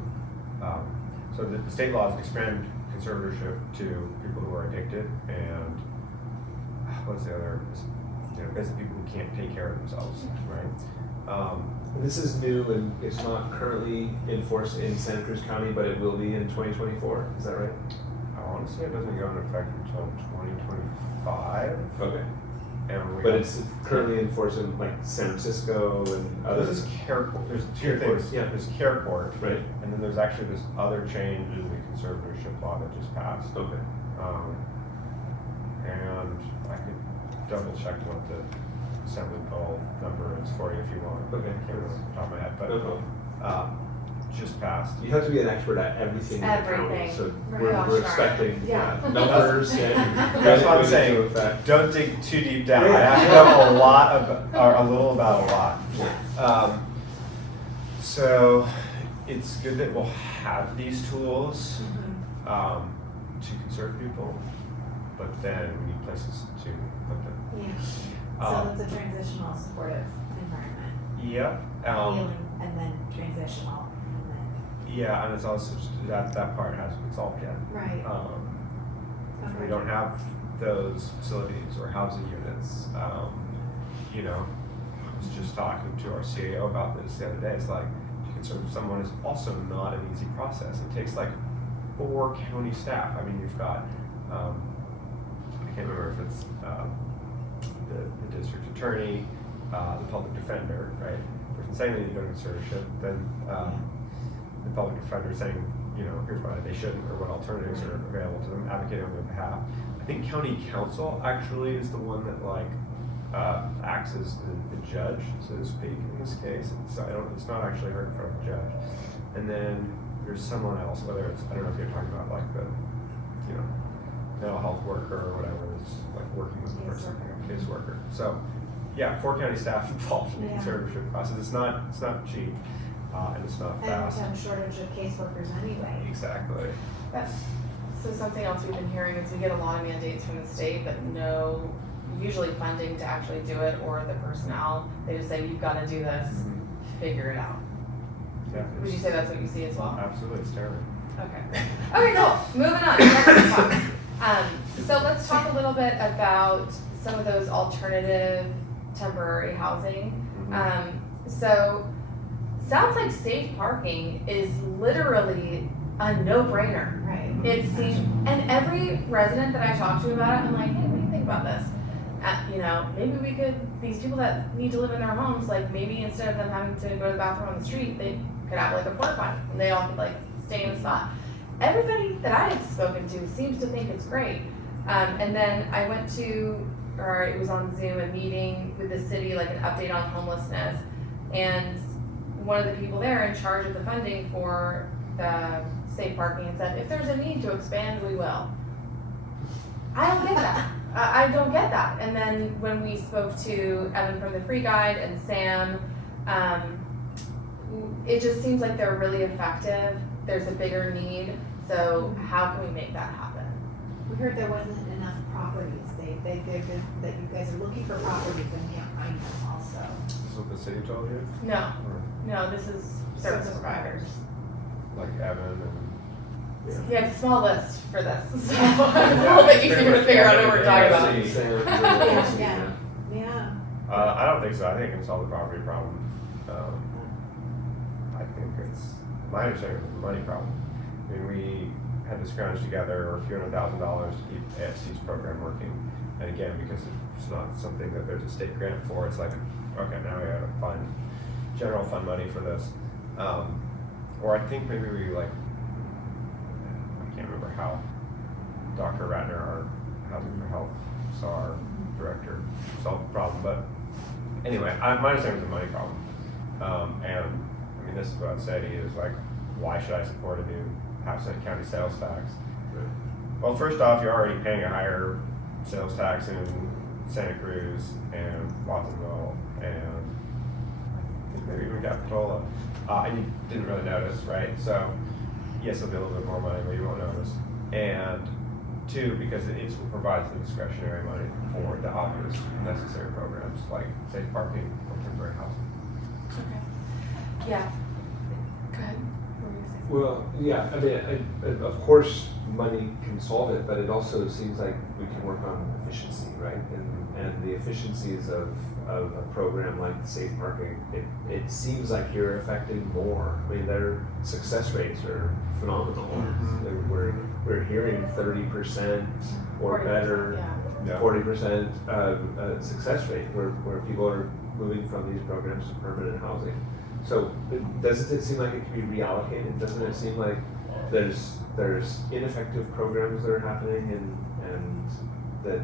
so the state laws expand conservatorship to people who are addicted and what's the other, basically people who can't take care of themselves, right? And this is new and it's not currently enforced in Santa Cruz County, but it will be in 2024, is that right? Honestly, it doesn't go into effect until 2025. Okay. And But it's currently enforced in like San Francisco and other. There's there's two Care court, things. yeah. There's care court, Right. and then there's actually this other change in the conservatorship law that just passed. Okay. And I could double check what the assembly poll number is for you if you want. Okay. I can't remember off the top of my head, but No problem. just passed. You have to be an expert at everything in the county, Everything. so Right. we're Gosh, expecting yeah. numbers and. That's what I'm put into saying. effect. Don't dig too deep down. I Yeah. have to know a lot of, or a little about a lot. Yeah. So it's good that we'll have these tools to conserve people, but then we need places to put them. Yeah. Um, So it's a transitional supportive environment, Yep. healing and then transitional and then, Yeah, and it's also just that part has it's all yeah. right. We don't have those facilities or housing units. I was just talking to our CAO about this the other day. It's like to conserve someone is also not an easy process. It takes like 4 county staff. I mean, you've got I can't remember if it's the district attorney, the public defender, right? Person saying they need to go to conservatorship, then the public defender saying, here's why they shouldn't or what alternatives are available to them, advocating on their behalf. I think county council actually is the one that acts as the judge, so to speak, in this case. So it's not actually heard in front of the judge. And then there's someone else, whether it's, I don't know if you're talking about like the, mental health worker or whatever, that's like working with the person, caseworker. So yeah, 4 county staff involved in the conservatorship process. It's not cheap, and it's not And fast. we have a shortage of caseworkers anyway. Exactly. So something else we've been hearing is we get a lot of mandates from the state, but no, usually funding to actually do it or the personnel. They just say, you've gotta do this, figure it out. Yeah. Would you say that's what you see as well? Absolutely, it's terrible. Okay. Okay, cool. Moving on. Next talk. So let's talk a little bit about some of those alternative temporary housing. So sounds like safe parking is literally a no-brainer. Right. It seems, and every resident that I talk to about it, I'm like, hey, what do you think about this? Maybe we could, these people that need to live in their homes, like maybe instead of them having to go to the bathroom on the street, they could have like a porta potty and they all could like stay in a spot. Everybody that I have spoken to seems to think it's great. And then I went to, or it was on Zoom, a meeting with the city, like an update on homelessness. And one of the people there in charge of the funding for the safe parking had said, if there's a need to expand, we will. I don't get that. I don't get that. And then when we spoke to Evan from the Free Guide and Sam, it just seems like they're really effective. There's a bigger need. So how can we make that happen? We heard there wasn't enough properties. That you guys are looking for properties and can't find them also. Is this what the city told you? No, Or no, this is service providers. like Evan and. Yeah, it's a small list for this, so it's a little bit easier to figure out what we're talking about. Yeah. I don't think so. I think it can solve the property problem. I think it's, my understanding is a money problem. I mean, we had to scrounge together a few $100,000 to keep AFC's program working. And again, because it's not something that there's a state grant for, it's like, okay, now we have to find general fund money for this. Or I think maybe we I can't remember how Dr. Ratner, our Housing for Health, SAR director, solved the problem. But anyway, my understanding is a money problem. And I mean, this is what I'd say to you is like, why should I support a new half-cent county sales tax? Well, first off, you're already paying a higher sales tax in Santa Cruz and Watsonville and I think maybe even Capitola. And you didn't really notice, right? So yes, it'll be a little bit more money, but you won't notice. And 2, because it provides the discretionary money for the obvious necessary programs like safe parking or temporary housing. Okay. Yeah. Go ahead. What were you gonna say? Well, yeah, I mean, of course, money can solve it, but it also seems like we can work on efficiency, right? And the efficiencies of a program like Safe Parking, it seems like you're affecting more. I mean, their success rates are phenomenal. Mhm. We're hearing 30% or 40%, better, yeah. Yeah. 40% success rate where people are moving from these programs to permanent housing. So doesn't it seem like it can be reallocated? Doesn't it seem like there's ineffective programs that are happening and that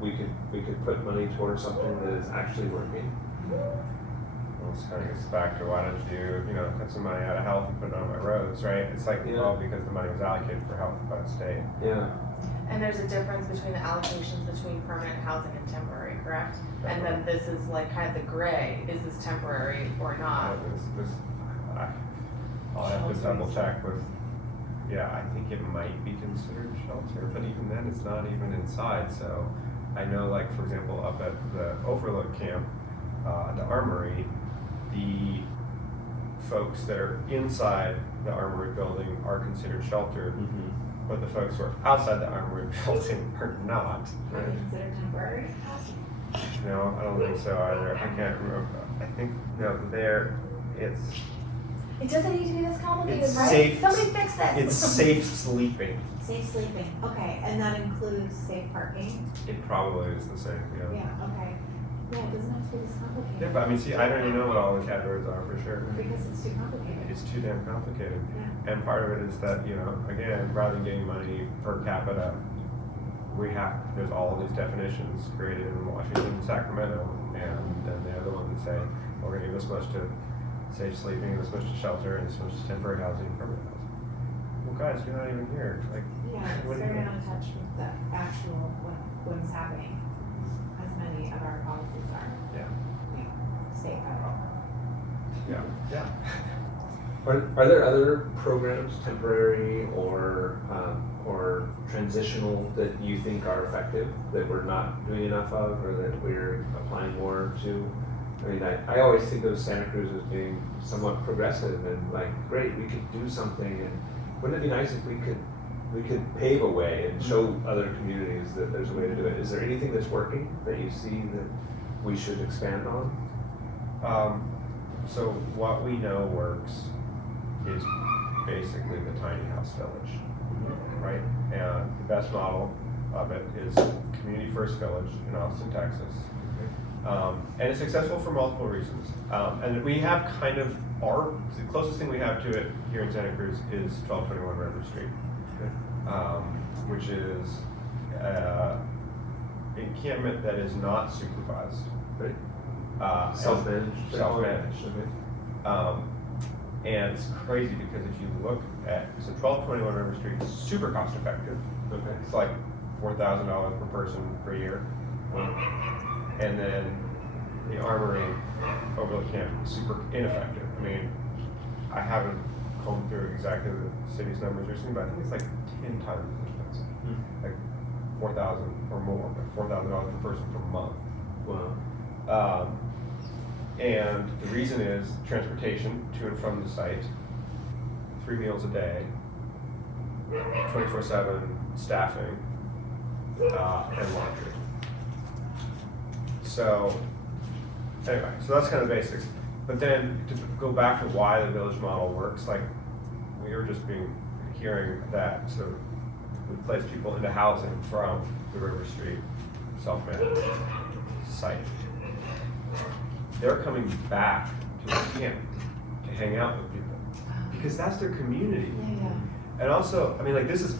we could put money towards something that is actually working? Well, this kind of gets back to why don't you, cut some money out of health and put it on my roads, right? It's like, Yeah. well, because the money was allocated for health by the state. Yeah. And there's a difference between the allocations between permanent housing and temporary, correct? And then this is like kind of the gray, is this temporary or not? I'll have to double check with, I think it might be considered shelter, but even then, it's not even inside, so I know, like, for example, up at the Overlook Camp, the Armory, the folks that are inside the Armory building are considered sheltered, but the folks who are outside the Armory building are not. Are they considered temporary housing? No, I don't think so either. I can't remember. I think, no, it's It doesn't need to be this complicated, It's right? safe- Somebody fix this. it's safe sleeping. Safe sleeping, okay, and that includes safe parking? It probably is the same, Yeah, okay. Yeah, it doesn't have to be this complicated. Yeah, but I mean, see, I don't even know what all the categories are for sure. Because it's too complicated. It's too damn complicated. Yeah. And part of it is that, again, rather than getting money per capita, there's all these definitions created in Washington and Sacramento, and then they're the ones that say, we're gonna give this much to safe sleeping, this much to shelter, and this much to temporary housing, permanent housing. Well, guys, you're not even here, like, Yeah, what it's do you very know? out of touch with the actual, what's happening, as many of our policies are, Yeah, state, federal. yeah. Are there other programs, temporary or transitional, that you think are effective, that we're not doing enough of, or that we're applying more to? I mean, I always think of Santa Cruz as being somewhat progressive and like, great, we could do something, and wouldn't it be nice if we could pave a way and show other communities that there's a way to do it? Is there anything that's working that you see that we should expand on? So what we know works is basically the tiny house village, right? And the best model of it is Community First Village in Austin, Texas. And it's successful for multiple reasons. And we have kind of the closest thing we have to it here in Santa Cruz is 1221 River Street, which is a encampment that is not supervised. Right. Self-managed. Self-managed. Okay. And it's crazy because if you look at, 1221 River Street is super cost effective. Okay. It's like $4,000 per person per year. And then the Armory Overlook Camp is super ineffective. I mean, I haven't combed through exactly the city's numbers recently, but I think it's like 10 times as expensive. Like 4,000 or more, like $4,000 per person per month. Wow. And the reason is transportation to and from the site, 3 meals a day, 24/7 staffing, and laundry. So, anyway, so that's kind of basics. But then to go back to why the village model works, like we were just hearing that sort of we place people into housing from the River Street self-managed site. They're coming back to the camp to hang out with people because that's their community. Yeah. And also, I mean, like this is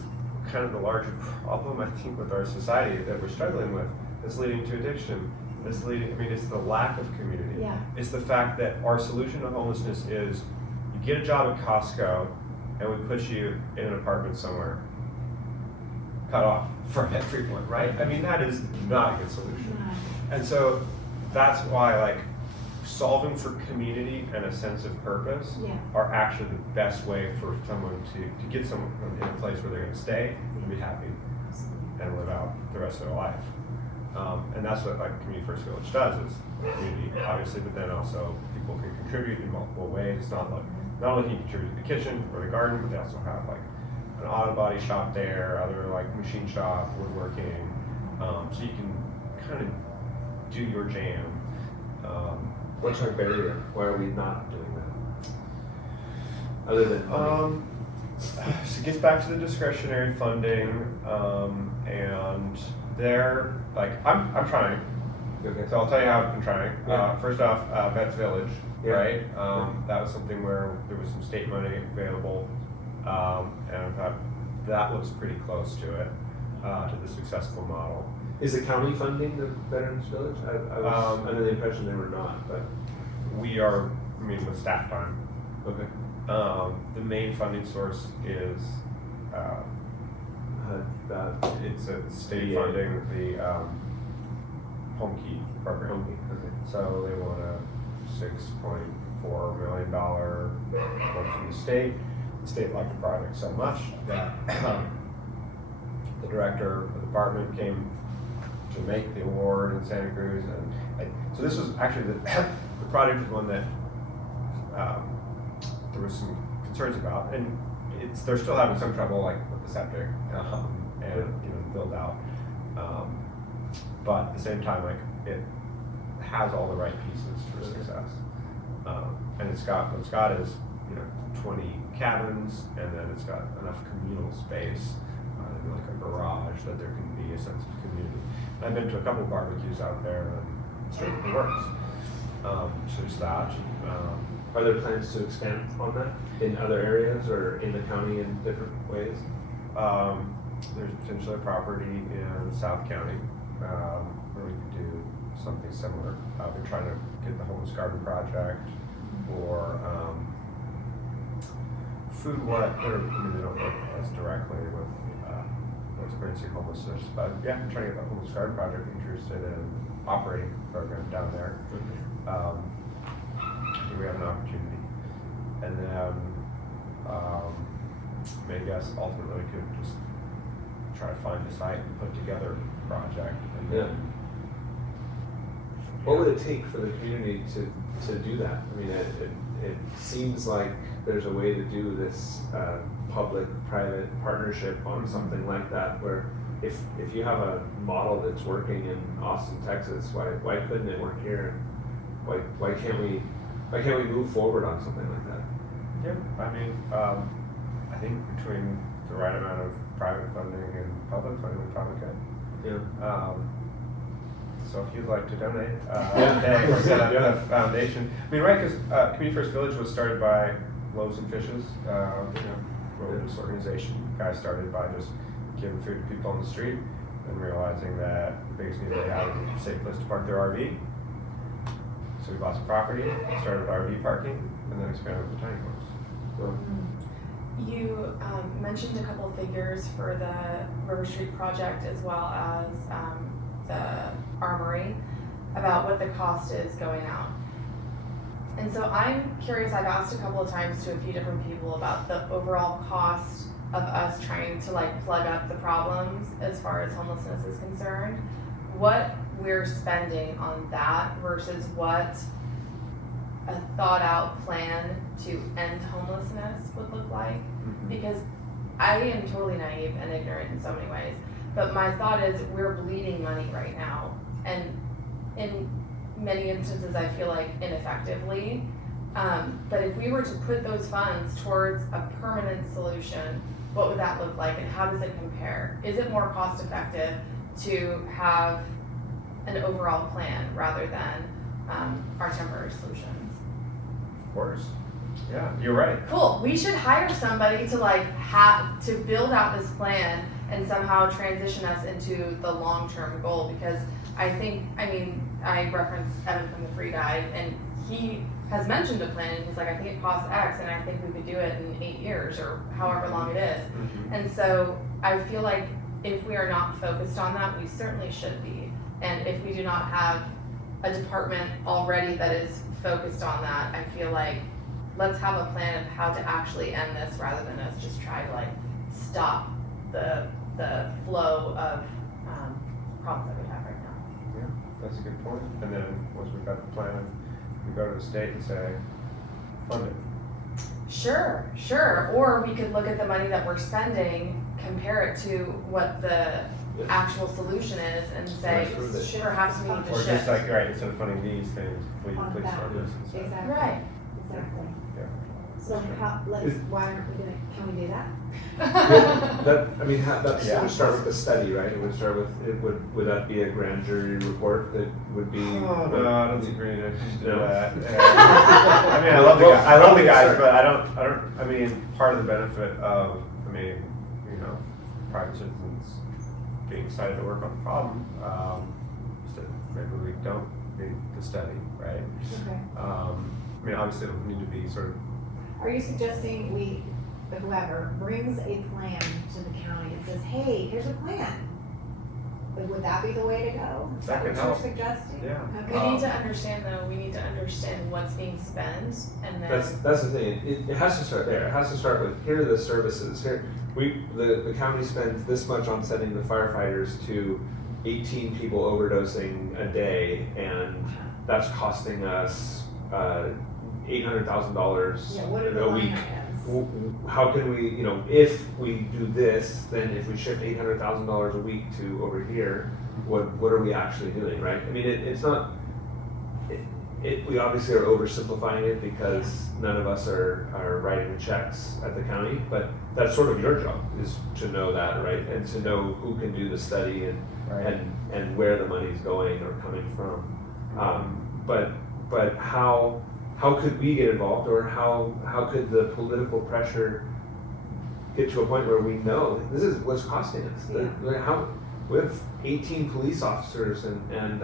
kind of the larger problem I think with our society that we're struggling with. That's leading to addiction. It's the lack of community. Yeah. It's the fact that our solution to homelessness is you get a job at Costco and we put you in an apartment somewhere, cut off from everyone, right? I mean, that is not a good solution. And so that's why, like, solving for community and a sense of purpose are actually the best way for someone to get someone in a place where they're going to stay and be happy and live out the rest of their life. And that's what like Community First Village does is community, obviously, but then also people can contribute in multiple ways. It's not like not only can you contribute to the kitchen or the garden, but they also have like an auto body shop there, other like machine shop, woodworking, so you can kind of do your jam. What's our barrier? Why are we not doing that? Other than money? So it gets back to the discretionary funding, and they're like, I'm trying. Okay. So I'll tell you how I've been trying. Yeah. First off, Vets Village, Yeah. right? That was something where there was some state money available, and I thought that looks pretty close to it, to the successful model. Is the county funding the Veterans Village? I was under the impression they were not, but We are, with staff time. okay. The main funding source is, it's a state Yeah. funding the home key program. Okay. So they want a $6.4 million one from the state. The state liked the project so much that the director of the department came to make the award in Santa Cruz, and so this was actually the project was one that there was some concerns about, and they're still having some trouble like with the septic and build out, but at the same time like it has all the right pieces for success, and it's got 20 cabins, and then it's got enough communal space, like a garage, that there can be a sense of community. I've been to a couple of barbecues out there, and it certainly works. So there's that. Are there plans to expand on that in other areas or in the county in different ways? There's potentially a property in South County where we could do something similar. We're trying to get the homeless garden project, or food what, they don't work as directly with experiencing homelessness, but yeah, I'm trying to get the homeless garden project interested in operating a program down there. I think we have an opportunity, and then I guess ultimately we could just try to find a site and put together a project. And Yeah. What would it take for the community to do that? I mean, it seems like there's a way to do this public-private partnership on something like that, where if you have a model that's working in Austin, Texas, why couldn't it work here? Why can't we move forward on something like that? Yeah, I think between the right amount of private funding and public funding, we probably could. Yeah. So if you'd like to donate, Yeah. or set up a foundation. Right, because Community First Village was started by Loaves and Fishes, religious organization. Guys started by just giving food to people on the street and realizing that the biggest need they had was a safe place to park their RV. So we bought some property, started RV parking, and then expanded with the tiny homes. Well, You mentioned a couple of figures for the River Street project as well as the armory about what the cost is going out. And so I'm curious, I've asked a couple of times to a few different people about the overall cost of us trying to plug up the problems as far as homelessness is concerned. What we're spending on that versus what a thought out plan to end homelessness would look like. Because I am totally naive and ignorant in so many ways, but my thought is we're bleeding money right now, and in many instances I feel like ineffectively, but if we were to put those funds towards a permanent solution, what would that look like, and how does it compare? Is it more cost effective to have an overall plan rather than our temporary solutions? Of course. Yeah, you're right. Cool. We should hire somebody to build out this plan and somehow transition us into the long-term goal, because I referenced Evan from the Free Guide, and he has mentioned a plan, and he's like, I think it costs X, and I think we could do it in 8 years or however long it is. And so I feel like if we are not focused on that, we certainly should be. And if we do not have a department already that is focused on that, I feel like let's have a plan of how to actually end this rather than us just try to stop the flow of problems that we have right now. Yeah, that's a good point. And then once we've got the plan, we go to the state and say, fund it. Sure, or we could look at the money that we're spending, compare it to what the actual solution is and say, Improve it. perhaps we need to Or shift. just like, right, instead of funding these things, please, On please that. fund this instead. Exactly. Right. Exactly. Yeah. So why aren't we doing, can we do that? That, I mean, that's, it Yeah. would start with the study, right? It would start with, would that be a grand jury report that would be? Oh, no, I don't think we need to do No. that. I mean, I love the guys, but I mean, part of the benefit of, you know, private citizens being excited to work on the problem, is that maybe we don't need the study, right? Okay. I mean, obviously it'll need to be sort of, Are you suggesting whoever brings a plan to the county and says, hey, here's a plan? But would that be the way to go? Is That that could what you're help. suggesting? Yeah. We Okay. need to understand though, we need to understand what's being spent and then. That's the thing, it has to start there, it has to start with, here are the services, the county spends this much on sending the firefighters to 18 people overdosing a day, and that's costing us, $800,000 Yeah, what are the a line week. items? How can we, you know, if we do this, then if we shift $800,000 a week to over here, what are we actually doing, right? I mean, it's not, we obviously are oversimplifying it because none of us are writing the checks at the county, but that's sort of your job, is to know that, right? And to know who can do the study and where the money's going or coming from. But how could we get involved, or how could the political pressure get to a point where we know this is what's costing us? We have 18 police officers and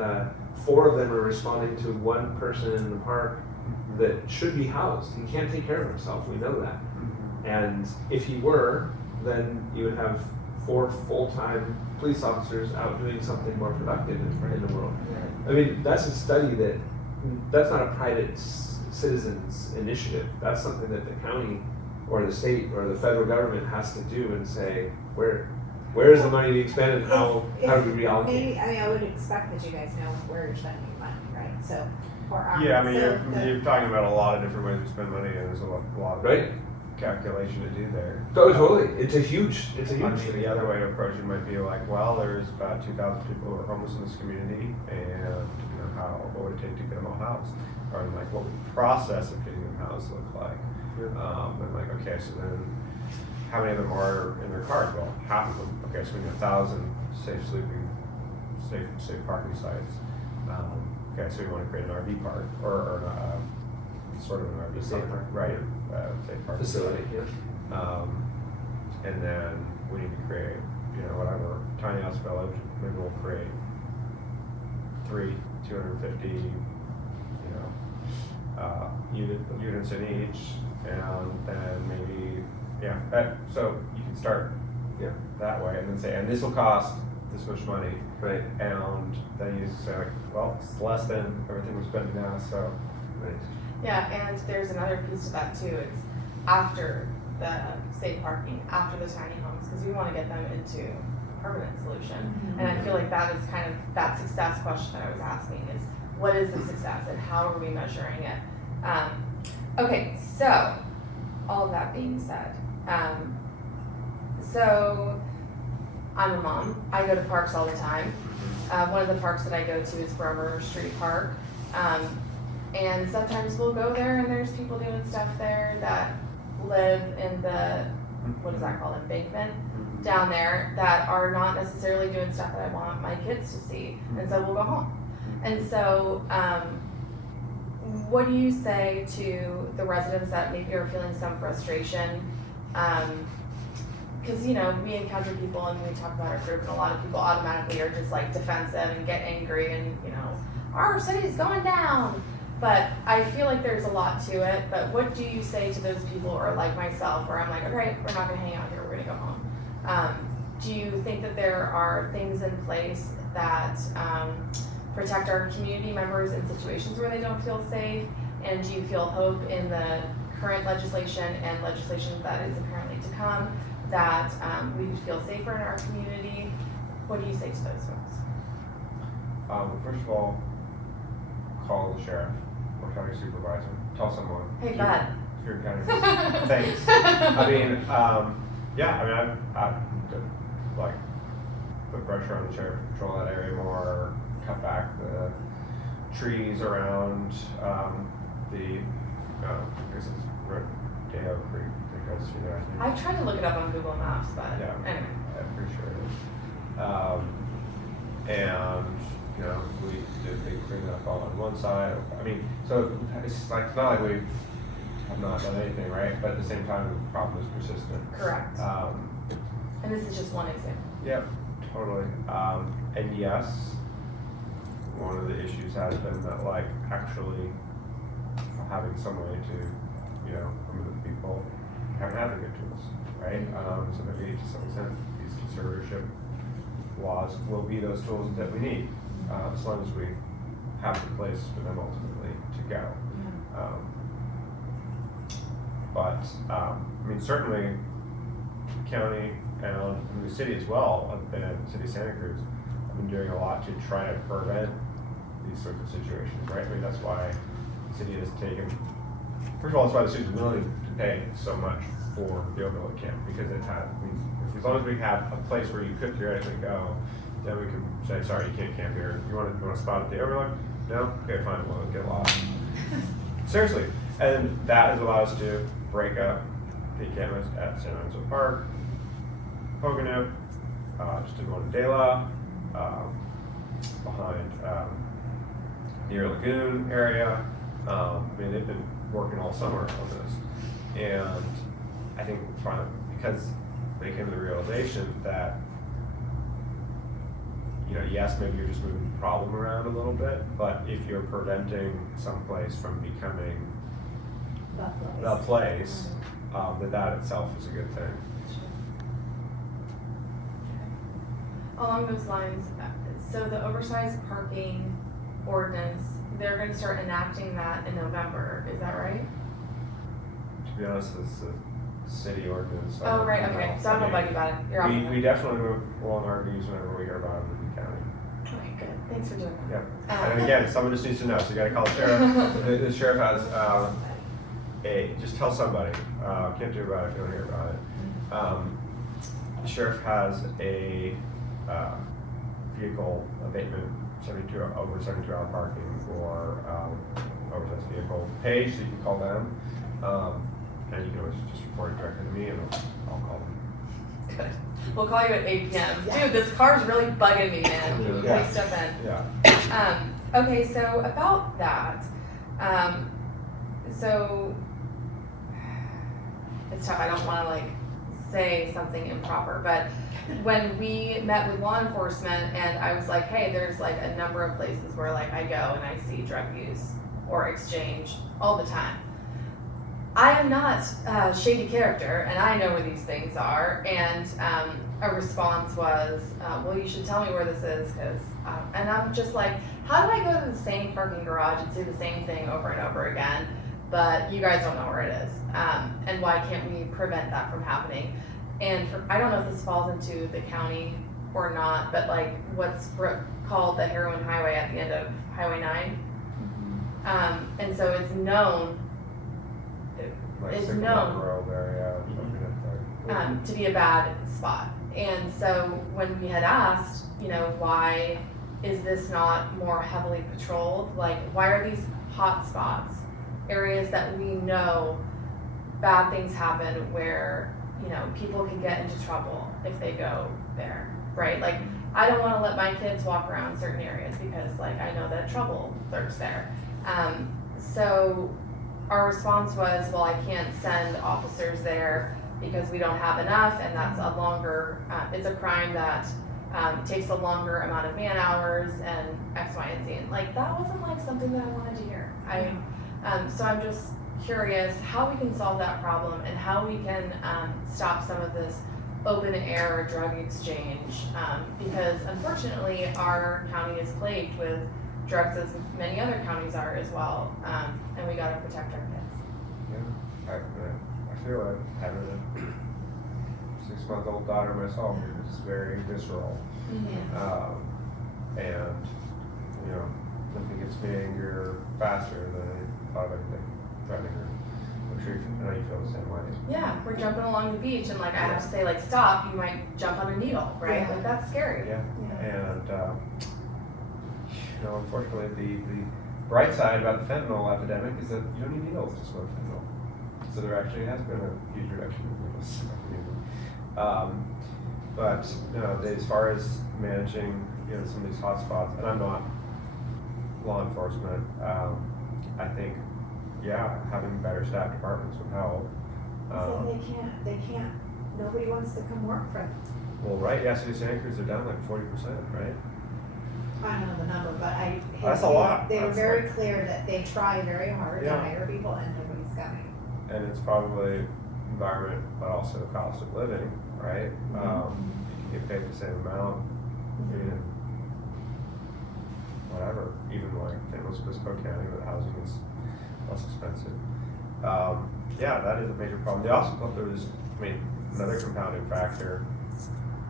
4 of them are responding to one person in the park that should be housed. He can't take care of himself, we know that. And if he were, then you would have 4 full-time police officers out doing something more productive in the world. I mean, that's a study that's not a private citizens initiative. That's something that the county or the state or the federal government has to do and say, where is the money being spent and how do we reallocate? Maybe, I would expect that you guys know where you're spending your money, right? So, yeah, I mean, you're talking about a lot of different ways to spend money, and there's a lot of Right. calculation to do there. Oh, totally. It's a huge I thing. mean, the other way to approach it might be like, well, there's about 2,000 people who are homeless in this community, and you know, what would it take to get them all housed? Or like, what would the process of getting them housed look like? And like, okay, so then how many of them are in their cars? Well, half of them. Okay, so we need 1,000 safe parking sites. Okay, so we want to create an RV park or sort of an RV Safe park. right? Safe park Facility, yeah. And then we need to create, you know, whatever, tiny house village, maybe we'll create 250, you know, units in each, and then maybe, so you can start that way, and then say, and this will cost this much money, Right. and then you say like, well, it's less than everything we're spending now, so. Right. Yeah, and there's another piece to that too, it's after the safe parking, after the tiny homes, because we want to get them into a permanent solution. And I feel like that is kind of that success question that I was asking is, what is the success and how are we measuring it? Okay, so, all of that being said, so I'm a mom, I go to parks all the time. One of the parks that I go to is Bremer Street Park. And sometimes we'll go there and there's people doing stuff there that live in the, what is that called, embankment down there, that are not necessarily doing stuff that I want my kids to see. And so we'll go home. And so, what do you say to the residents that maybe are feeling some frustration? Because, you know, we encounter people and we talk about our group and a lot of people automatically are just like defensive and get angry and, you know, our city's going down. But I feel like there's a lot to it. But what do you say to those people, or like myself, where I'm like, okay, we're not gonna hang out here, we're gonna go home. Do you think that there are things in place that protect our community members in situations where they don't feel safe? And do you feel hope in the current legislation and legislation that is apparently to come that we could feel safer in our community? What do you say to those folks? First of all, call the sheriff or county supervisor. Tell someone. Hey, bud. here in County. Thanks. I mean, yeah, I mean, I've like put pressure on the sheriff to patrol that area more, cut back the trees around the, I guess it's Rodeo Creek that goes through there, I think. I tried to look it up on Google Maps, but Yeah. anyway. I'm pretty sure it is. And, you know, we did a big cleanup on one side. I mean, so it's like, it's not like we have not done anything, right? But at the same time, the problem is persistent. Correct. And this is just one example. Yep, totally. And yes, one of the issues has been that, like, actually having some way to, you know, remove people haven't had the good tools, right? So maybe to some extent, these conservatorship laws will be those tools that we need, as long as we have the place for them ultimately to go. I mean, certainly, county and the city as well, city of Santa Cruz, have been doing a lot to try to prevent these sorts of situations, right? I mean, that's why the city has taken, first of all, that's why the city's willing to pay so much for the overload camp, because it has, I mean, as long as we have a place where you could theoretically go, then we can say, sorry, you can't camp here. You want to spot at the overload? No? Okay, fine, we'll get lost. Seriously. And that has allowed us to break up the encampments at San Lorenzo Park, Pocono, just did one in De La, behind near Lagoon area. I mean, they've been working all summer on this. And I think finally, because they came to the realization that, you know, yes, maybe you're just moving the problem around a little bit, but if you're preventing someplace from becoming the place, that itself is a good thing. Along those lines, so the oversized parking ordinance, they're gonna start enacting that in November, is that right? To be honest, it's a city ordinance. So Oh, right, okay, so I won't bug you about it, you're off. We definitely move along our views whenever we hear about it in the county. Okay, good, thanks for doing that. Yeah, and again, someone just needs to know, so you gotta call the sheriff. The sheriff has, just tell somebody, can't do about it if you don't hear about it. The sheriff has a, vehicle abatement, over 72-hour parking for, oversized vehicle page, so you can call them. And you can always just report it directly to me and I'll call them. Good, we'll call you at 8 p.m. Dude, this car's really bugging me, man, Yeah. please step in. Yeah. Okay, so about that, so it's tough, I don't wanna like say something improper, but when we met with law enforcement and I was like, hey, there's like a number of places where like I go and I see drug use or exchange all the time. I am not a shady character and I know where these things are, and a response was, well, you should tell me where this is, because, and I'm just like, how do I go to the same parking garage and see the same thing over and over again, but you guys don't know where it is, and why can't we prevent that from happening? And I don't know if this falls into the county or not, but like what's called the heroin highway at the end of Highway 9, and so it's known, Like it's Sycamore known Grove area or something like that. to be a bad spot. And so when we had asked, you know, why is this not more heavily patrolled? Like, why are these hot spots, areas that we know bad things happen where, you know, people can get into trouble if they go there, right? Like, I don't want to let my kids walk around certain areas because, like, I know that trouble lurks there. So our response was, well, I can't send officers there because we don't have enough, and that's a longer, it's a crime that takes a longer amount of man hours and X, Y, and Z. And like, that wasn't like something that I wanted to hear. So I'm just curious how we can solve that problem and how we can stop some of this open air drug exchange, because unfortunately our county is plagued with drugs, as many other counties are as well, and we gotta protect our kids. Yeah, I feel like having a 6-month-old daughter myself, it's very visceral. And, you know, nothing gets me angrier faster than I thought of anything threatening her. I'm sure I know you feel the same way. Yeah, we're jumping along the beach and like I have to say like stop, you might jump on a needle, right? Yeah. Like that's scary. Yeah, Yeah. and, unfortunately, the bright side about the fentanyl epidemic is that you don't need needles to smoke fentanyl. So there actually has been a huge reduction in needles. But, as far as managing, some of these hotspots, and I'm not law enforcement, I think, having better staff departments would help. So they can't, nobody wants to come work for them. Well, right, City of Santa Cruz are down like 40%, right? I don't know the number, but That's a lot. They were That's very like- call that they try very hard to Yeah. hire people and nobody's coming. And it's probably environment, but also the cost of living, right? You can get paid the same amount, in whatever, even like San Luis Obispo County, where the housing is less expensive. That is a major problem. They also thought there was, another compounding factor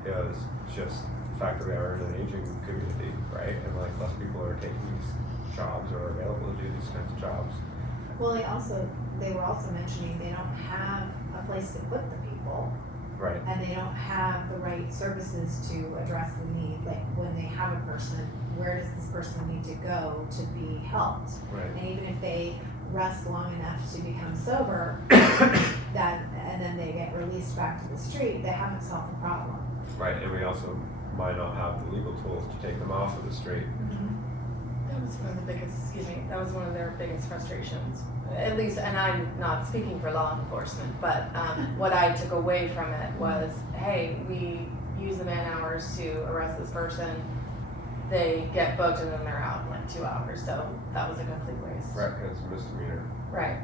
is just the fact that we are in an aging community, right? And like less people are taking these jobs or are available to do these kinds of jobs. Well, they were also mentioning they don't have a place to put the people. Right. And they don't have the right services to address the need, like when they have a person, where does this person need to go to be helped? Right. And even if they rest long enough to become sober, and then they get released back to the street, they haven't solved the problem. Right, and we also might not have the legal tools to take them off of the street. That was one of the biggest, that was one of their biggest frustrations. At least, and I'm not speaking for law enforcement, but what I took away from it was, hey, we use the man hours to arrest this person. They get booked and then they're out in like 2 hours. So that was a complete waste. Right, because it's a misdemeanor. Right.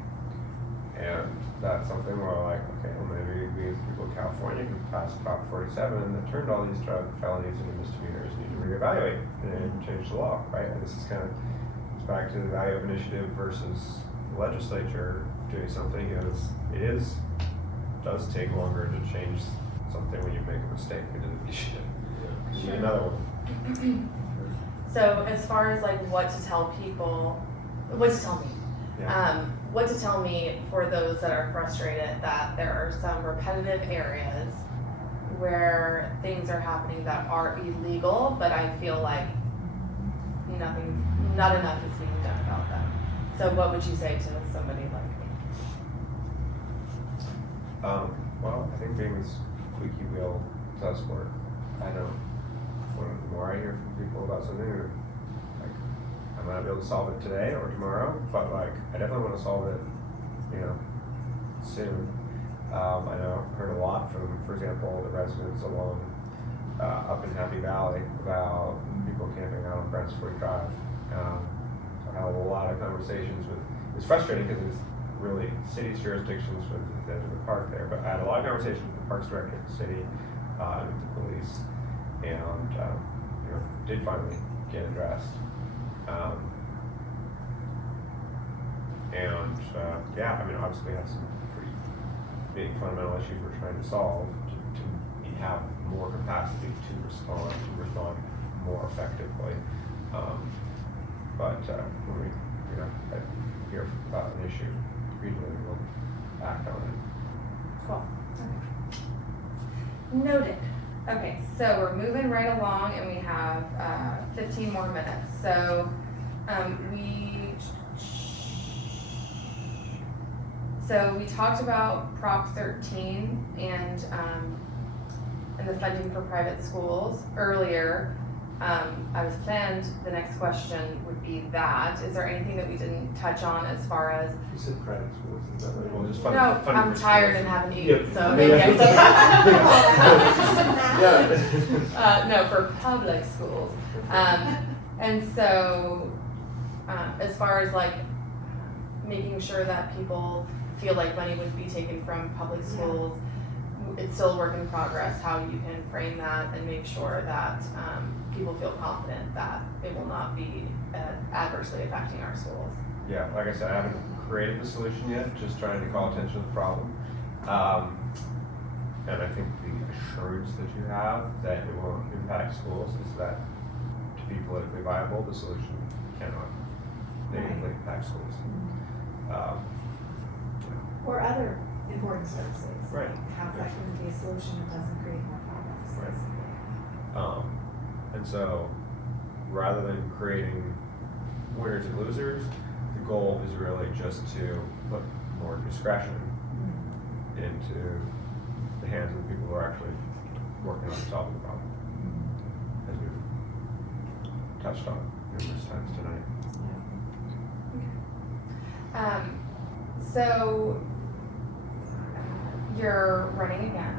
And that's something where like, okay, well maybe we as people in California who passed Prop 47 that turned all these drug felonies into misdemeanors need to reevaluate and change the law, right? And this is kind of goes back to the value of initiative versus the legislature doing something. Does take longer to change something when you make a mistake into the initiative. You need another one. So as far as like what to tell people, what to tell me, what to tell me for those that are frustrated that there are some repetitive areas where things are happening that are illegal, but I feel like not enough is being done about them. So what would you say to somebody like me? Well, I think being a squeaky wheel does work. I know the more I hear from people about something, like I might not be able to solve it today or tomorrow, but like I definitely want to solve it, soon. I know I've heard a lot from, for example, the residents along up in Happy Valley about people camping out on Brentford Drive. I had a lot of conversations with. It's frustrating because it's really city's jurisdictions with the park there, but I had a lot of conversations with the parks director of the city, and with the police, and did finally get addressed. Obviously we have some pretty big fundamental issues we're trying to solve to have more capacity to respond more effectively. But when we hear about an issue, usually we will act on it. Cool. Okay. Noted. Okay, so we're moving right along and we have 15 more minutes. So we talked about Prop 13 and the funding for private schools earlier. I was planned the next question would be that. Is there anything that we didn't touch on as far as? You said private schools, is that what? Well, just No, funding I'm for tired schools. and haven't Yep. eaten, so Yeah. no, for public schools. And so, as far as like making sure that people feel like money would be taken from public schools, it's still a work in progress, how you can frame that and make sure that people feel confident that it will not be adversely affecting our schools. Yeah, like I said, I haven't created the solution yet, just trying to call attention to the problem. And I think the assurance that you have that it won't impact schools is that to be politically viable, the solution cannot negatively impact schools. Or other important services. Right. How's that gonna be a solution that doesn't create more problems? Right. And so, rather than creating winners and losers, the goal is really just to put more discretion into the hands of the people who are actually working on solving the problem, as we've touched on numerous times tonight. So you're running again.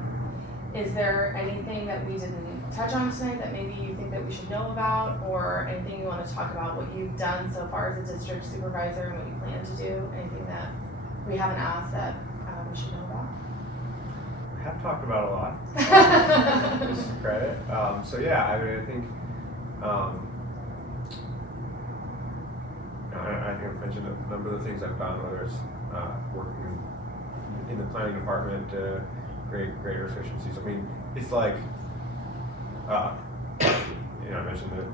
Is there anything that we didn't touch on tonight that maybe you think that we should know about, or anything you want to talk about what you've done so far as a district supervisor and what you plan to do? Anything that we haven't asked that we should know about? We have talked about a lot. Just some credit. So yeah, I mean, I think I think I've mentioned a number of the things I've done, whether it's working in the planning department to create greater efficiencies. I mean, it's like, I mentioned the